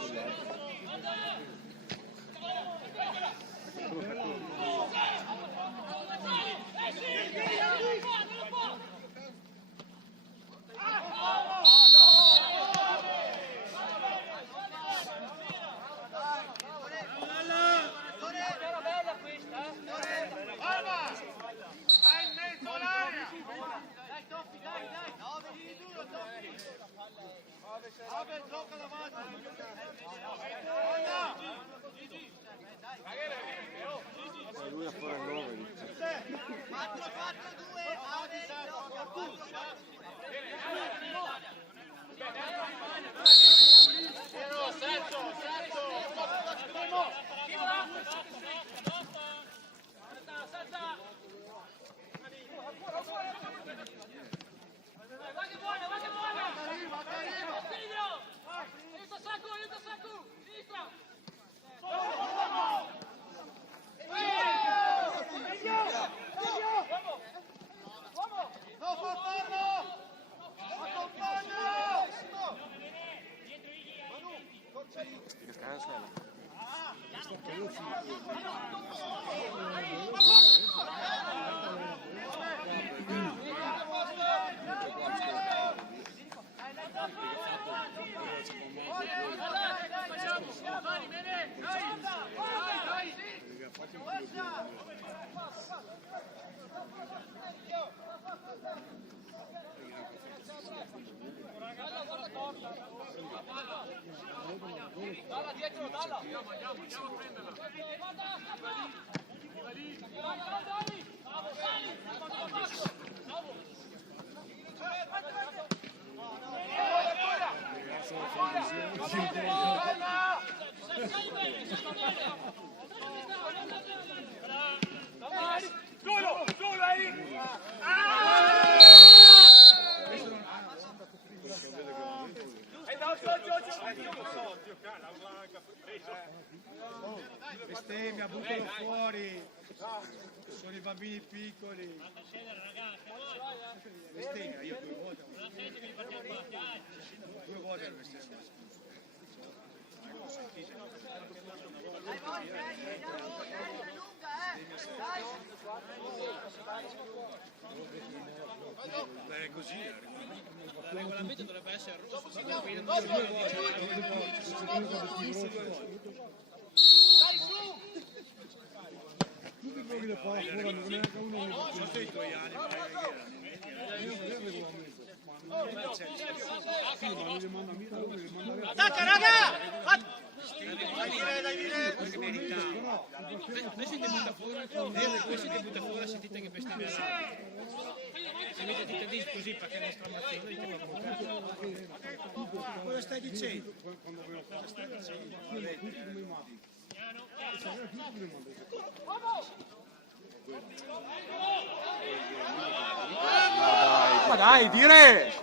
Bella questa, Vai in mezzo all'area! Dai Toffi, dai! No, vedi duro, Toffi! Vabbè, gioca davanti! Lui a fare il 9 dice. 4-4-2, apri, gioca, 'sta bestemmia, buttalo fuori. Sono i bambini piccoli. Bestemmia, io 2 volte. 2 volte la bestemmia. È così, Il regolamento dovrebbe essere rosso. Tutti quelli che fanno fuori non è neanche uno. Sono i tuoi anni, ma io non il regolamento. Sì, ma non gli manda mica uno, gli manda via. Attacca, raga! Dai dire! Perché meritava. Adesso ti butta fuori la sentita che bestemmia. Se mette tutte lì così perché non sta ammazzando, dite qualcosa. Cosa stai dicendo? Cosa stai dicendo? Ma dai, dire!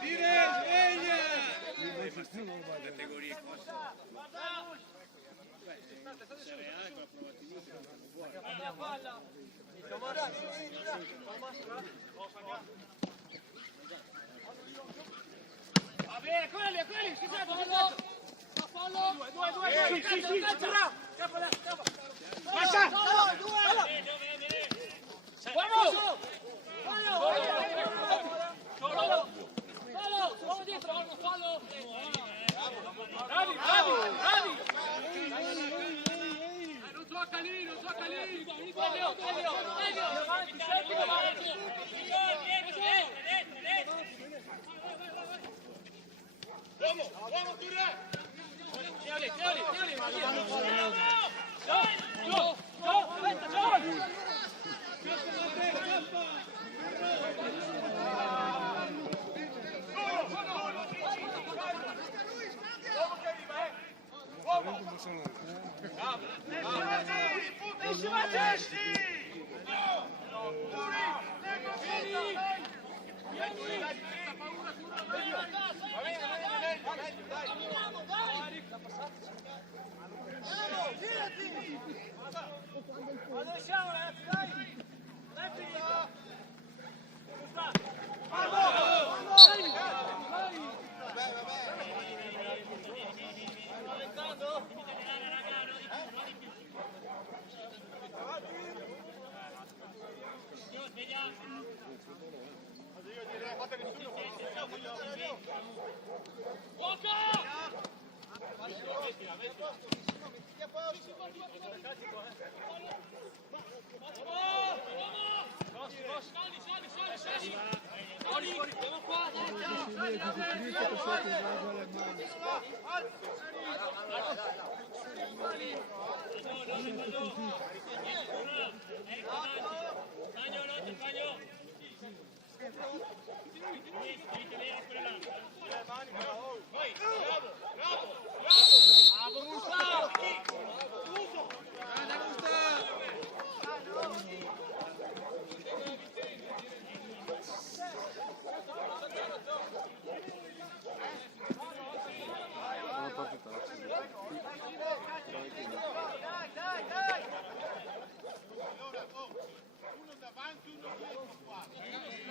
Dire, sveglia! Categorie cose. Cereale con la provatina. Va bene, quelli, scusate, fallo! 2, capo destra! Passa! 2! Vamos! Fallo dietro, fallo! Bravi! Non tocca lì! Meglio! Avanti, avanti! Vamos, tira! Tieni! Dove siamo ragazzi, dai! Dai finita!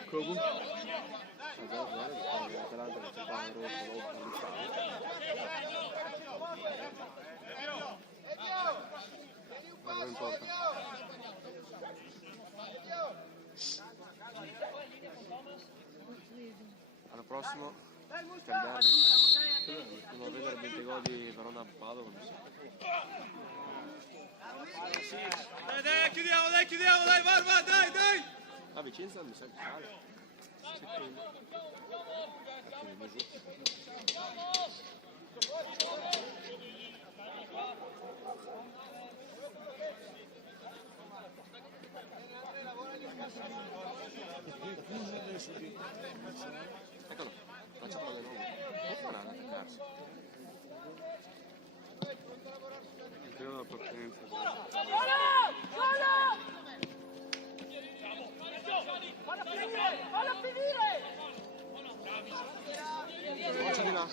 Kogu? L'Atalanta che c'è un rosso, ma non importa. L'anno prossimo non vedere 20 gol di Verona Padova. Dai, chiudiamo, dai, va, dai! A Vicenza mi sa che sale. Eccolo, faccia palla nuova. Non farà ad attaccarsi. Credo la partenza. Falla finire! Faccia di là.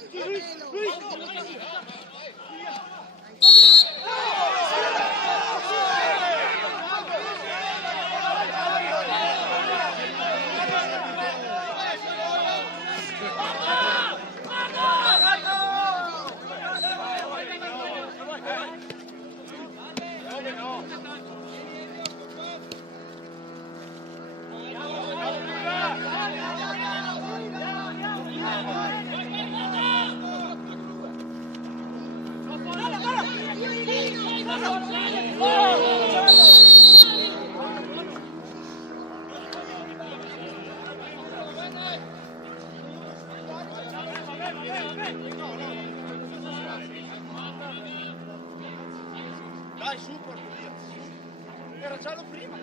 Dai, su, porco Dio. Era già lo prima.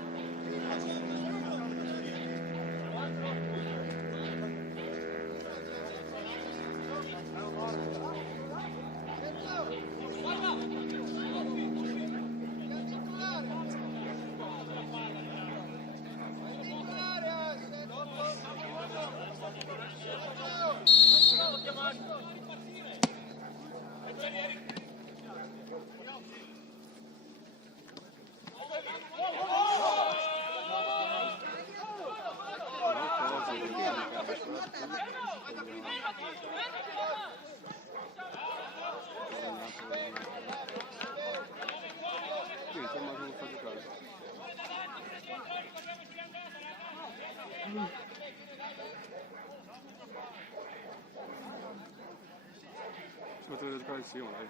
Potete giocare insieme, dai.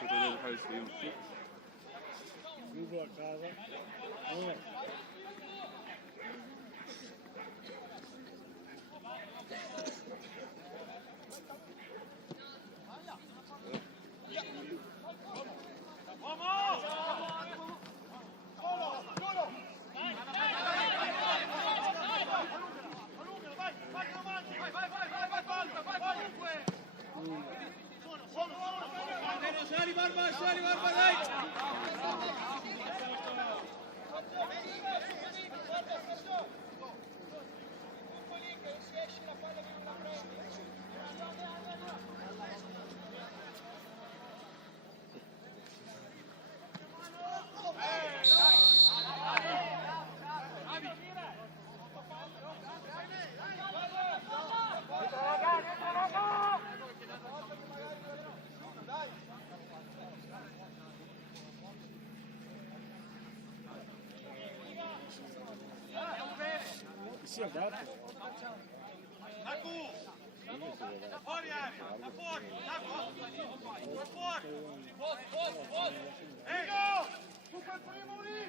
Potete giocare insieme. Chiudo a casa. Sali, Barba, dai! Lì che si esce la palla con una Sia dato. Fuori aria, da fuori, da fuori. Ego! Tu fai il primo lì!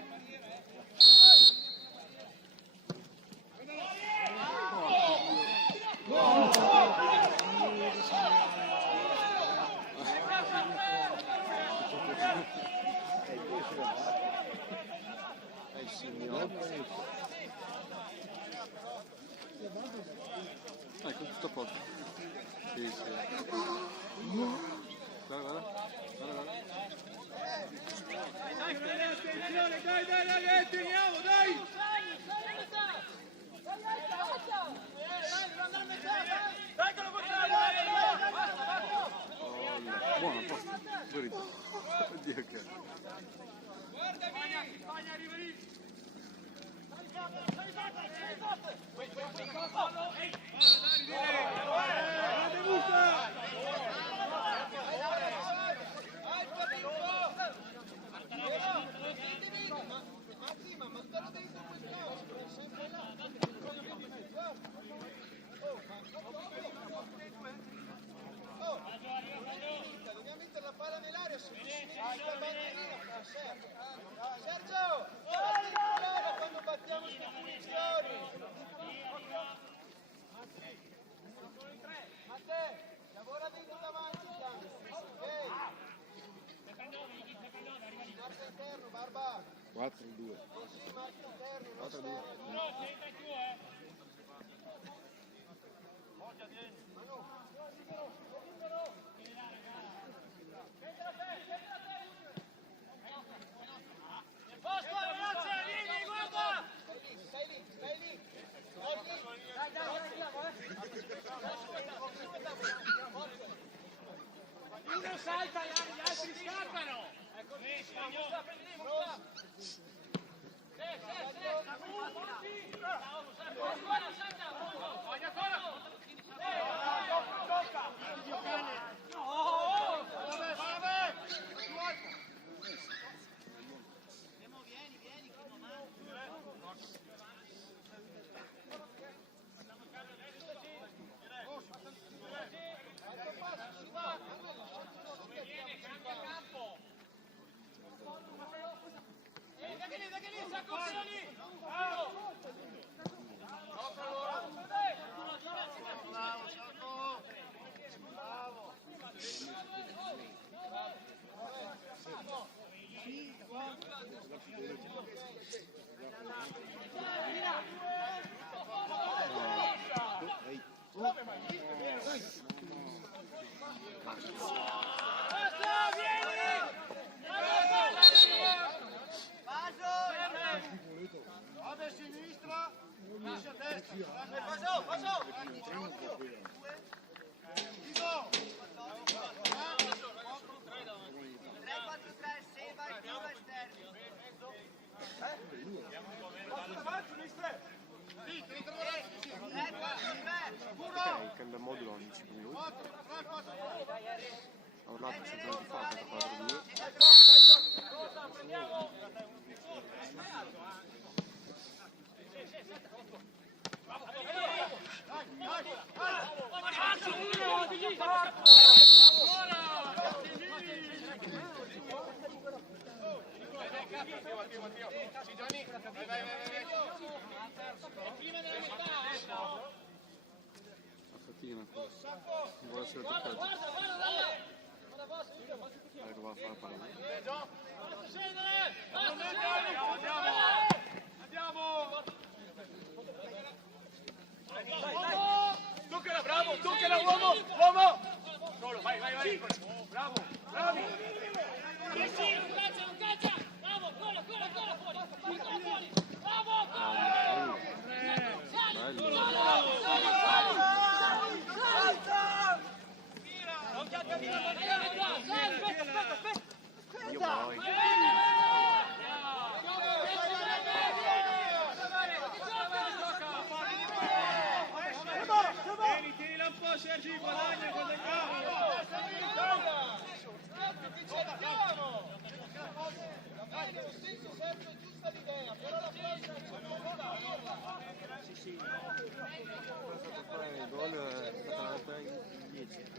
il signore. Ecco, tutto a posto. Sì, sì. Guarda, guarda. Guarda, guarda. Dai, attenzione, dai, teniamo, dai! Dai che lo possiamo! Buono, a posto. Guarito. Oddio che... Guarda, Spagna arriva lì! Dobbiamo mettere la palla nell'aria, Sergio, quando battiamo queste punizioni. Matteo, lavora dentro davanti, ok? Marca interno, Barba. 4-2. Sì, marca interno, non esterno. Uno salta e gli altri scappano! Ecco lì, Vada a sinistra, lascia a destra. Cambia modulo ogni 5 minuti. A un lato c'è già di fatto, 4-2. La fatica ancora. Non vuole essere toccato. Dai, lo va a fare la parola. Toccala, bravo, toccala, uomo! Solo, vai, bravo, bravi! non caccia! Bravo, ancora fuori! Bravo, Bello. Io poi. Tienila un po', Sergi, guadagna con il capo. Il gol Atalanta in 10.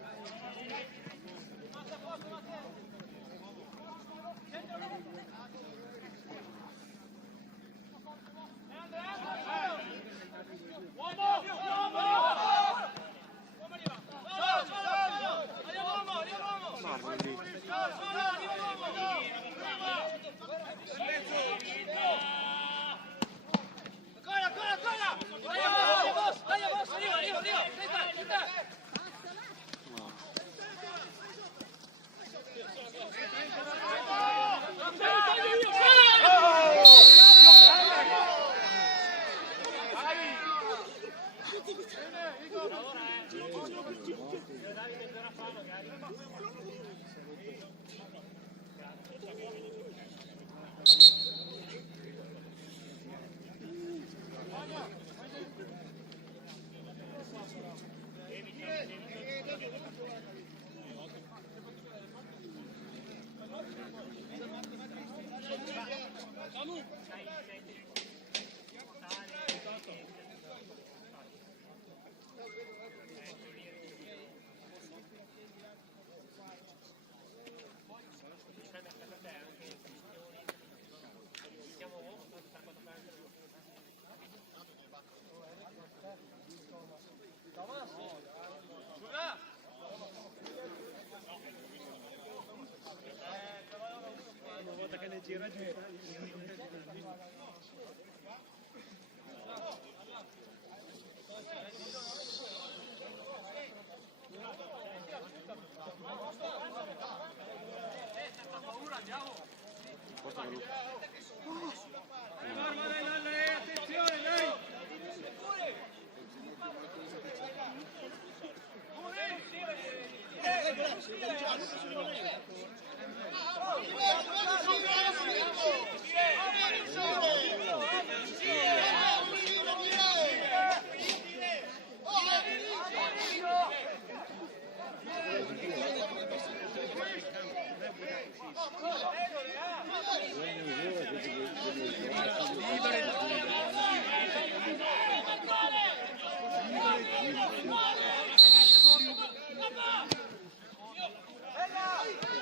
Attenzione, dai!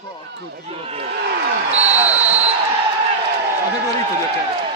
Porco Dio! Avevo rito di te.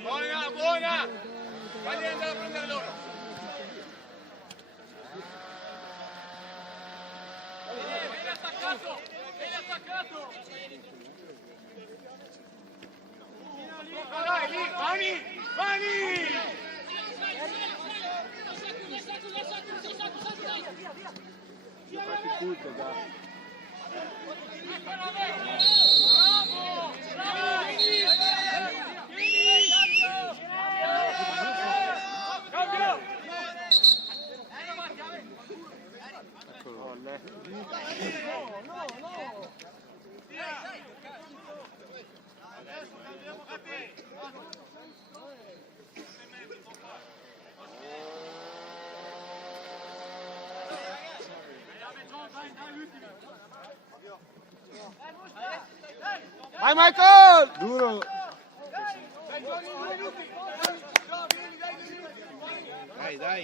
Buona, buona! Fagli andare a prendere loro! Vieni attaccato! Vieni attaccato! Dai, lì, mani! Mani! Io faccio tutto, dai. Vai Michael! Duro! Dai, dai!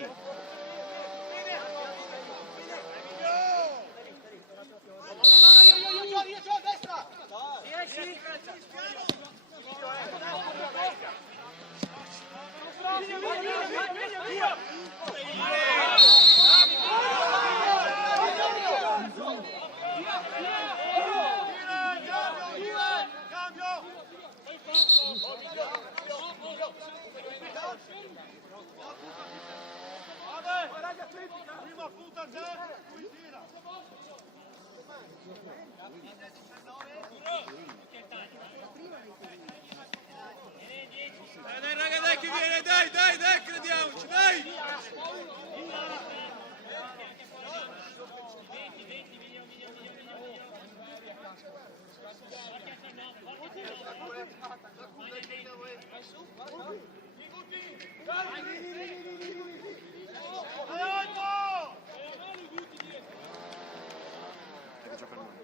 Io, destra! Sì. Prima punta già, poi tira. Dai raga, dai che viene, dai, crediamoci, dai!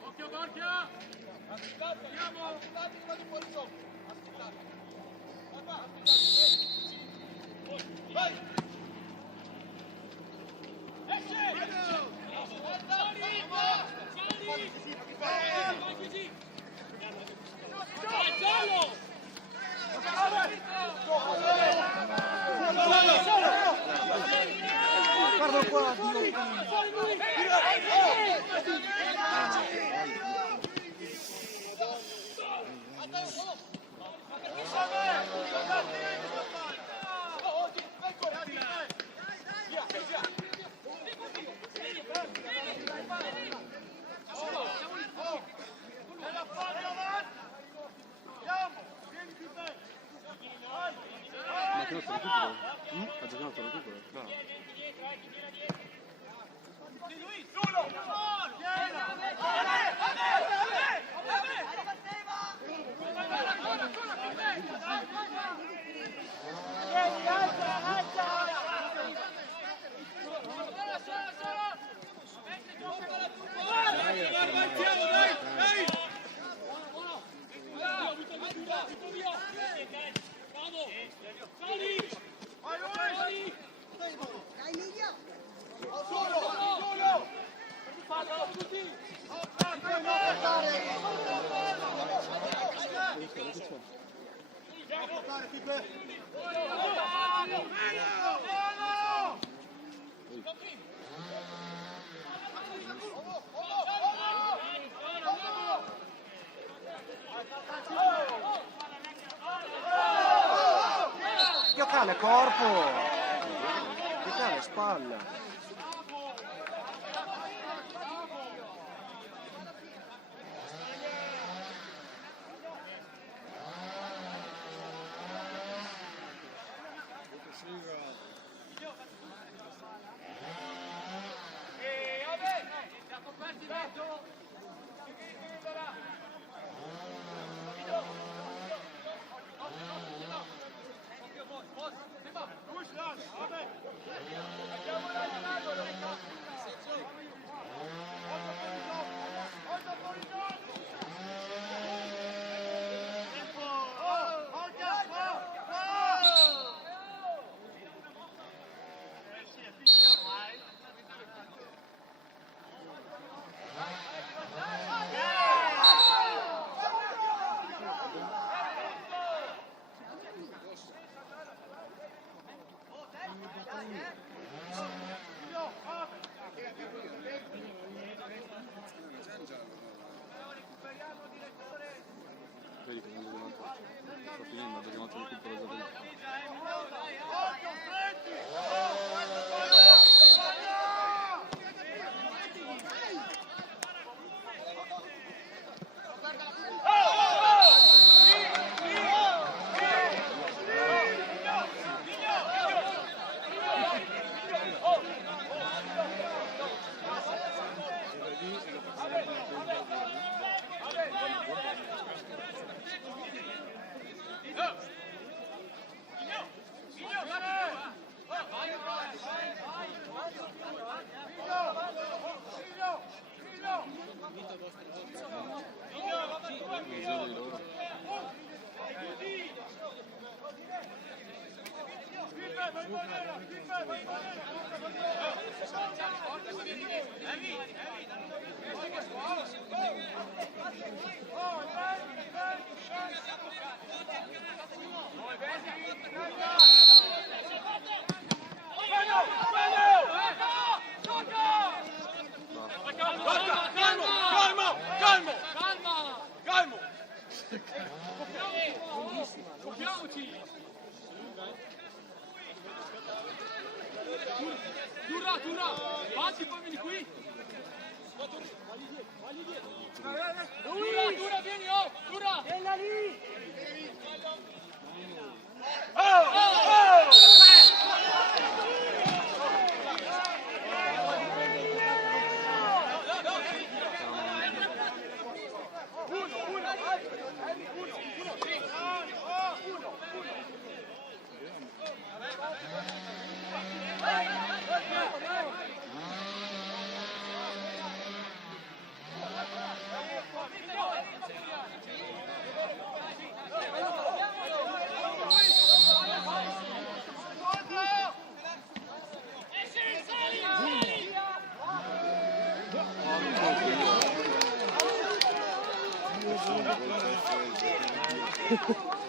Occhio Borchia! Andiamo! Vai! Guarda qua! Ma che non sto recupero? Ha giocato recupero? Bravo. Che cane, corpo! Che cane, spalla! vedi che non è rimasto. Sta finendo, è rimasto il piccolo giocatore. Occhio, Freddy! Avanti, poi vieni qui. Dura, vieni, oh, dura. Bella lì. Thank you.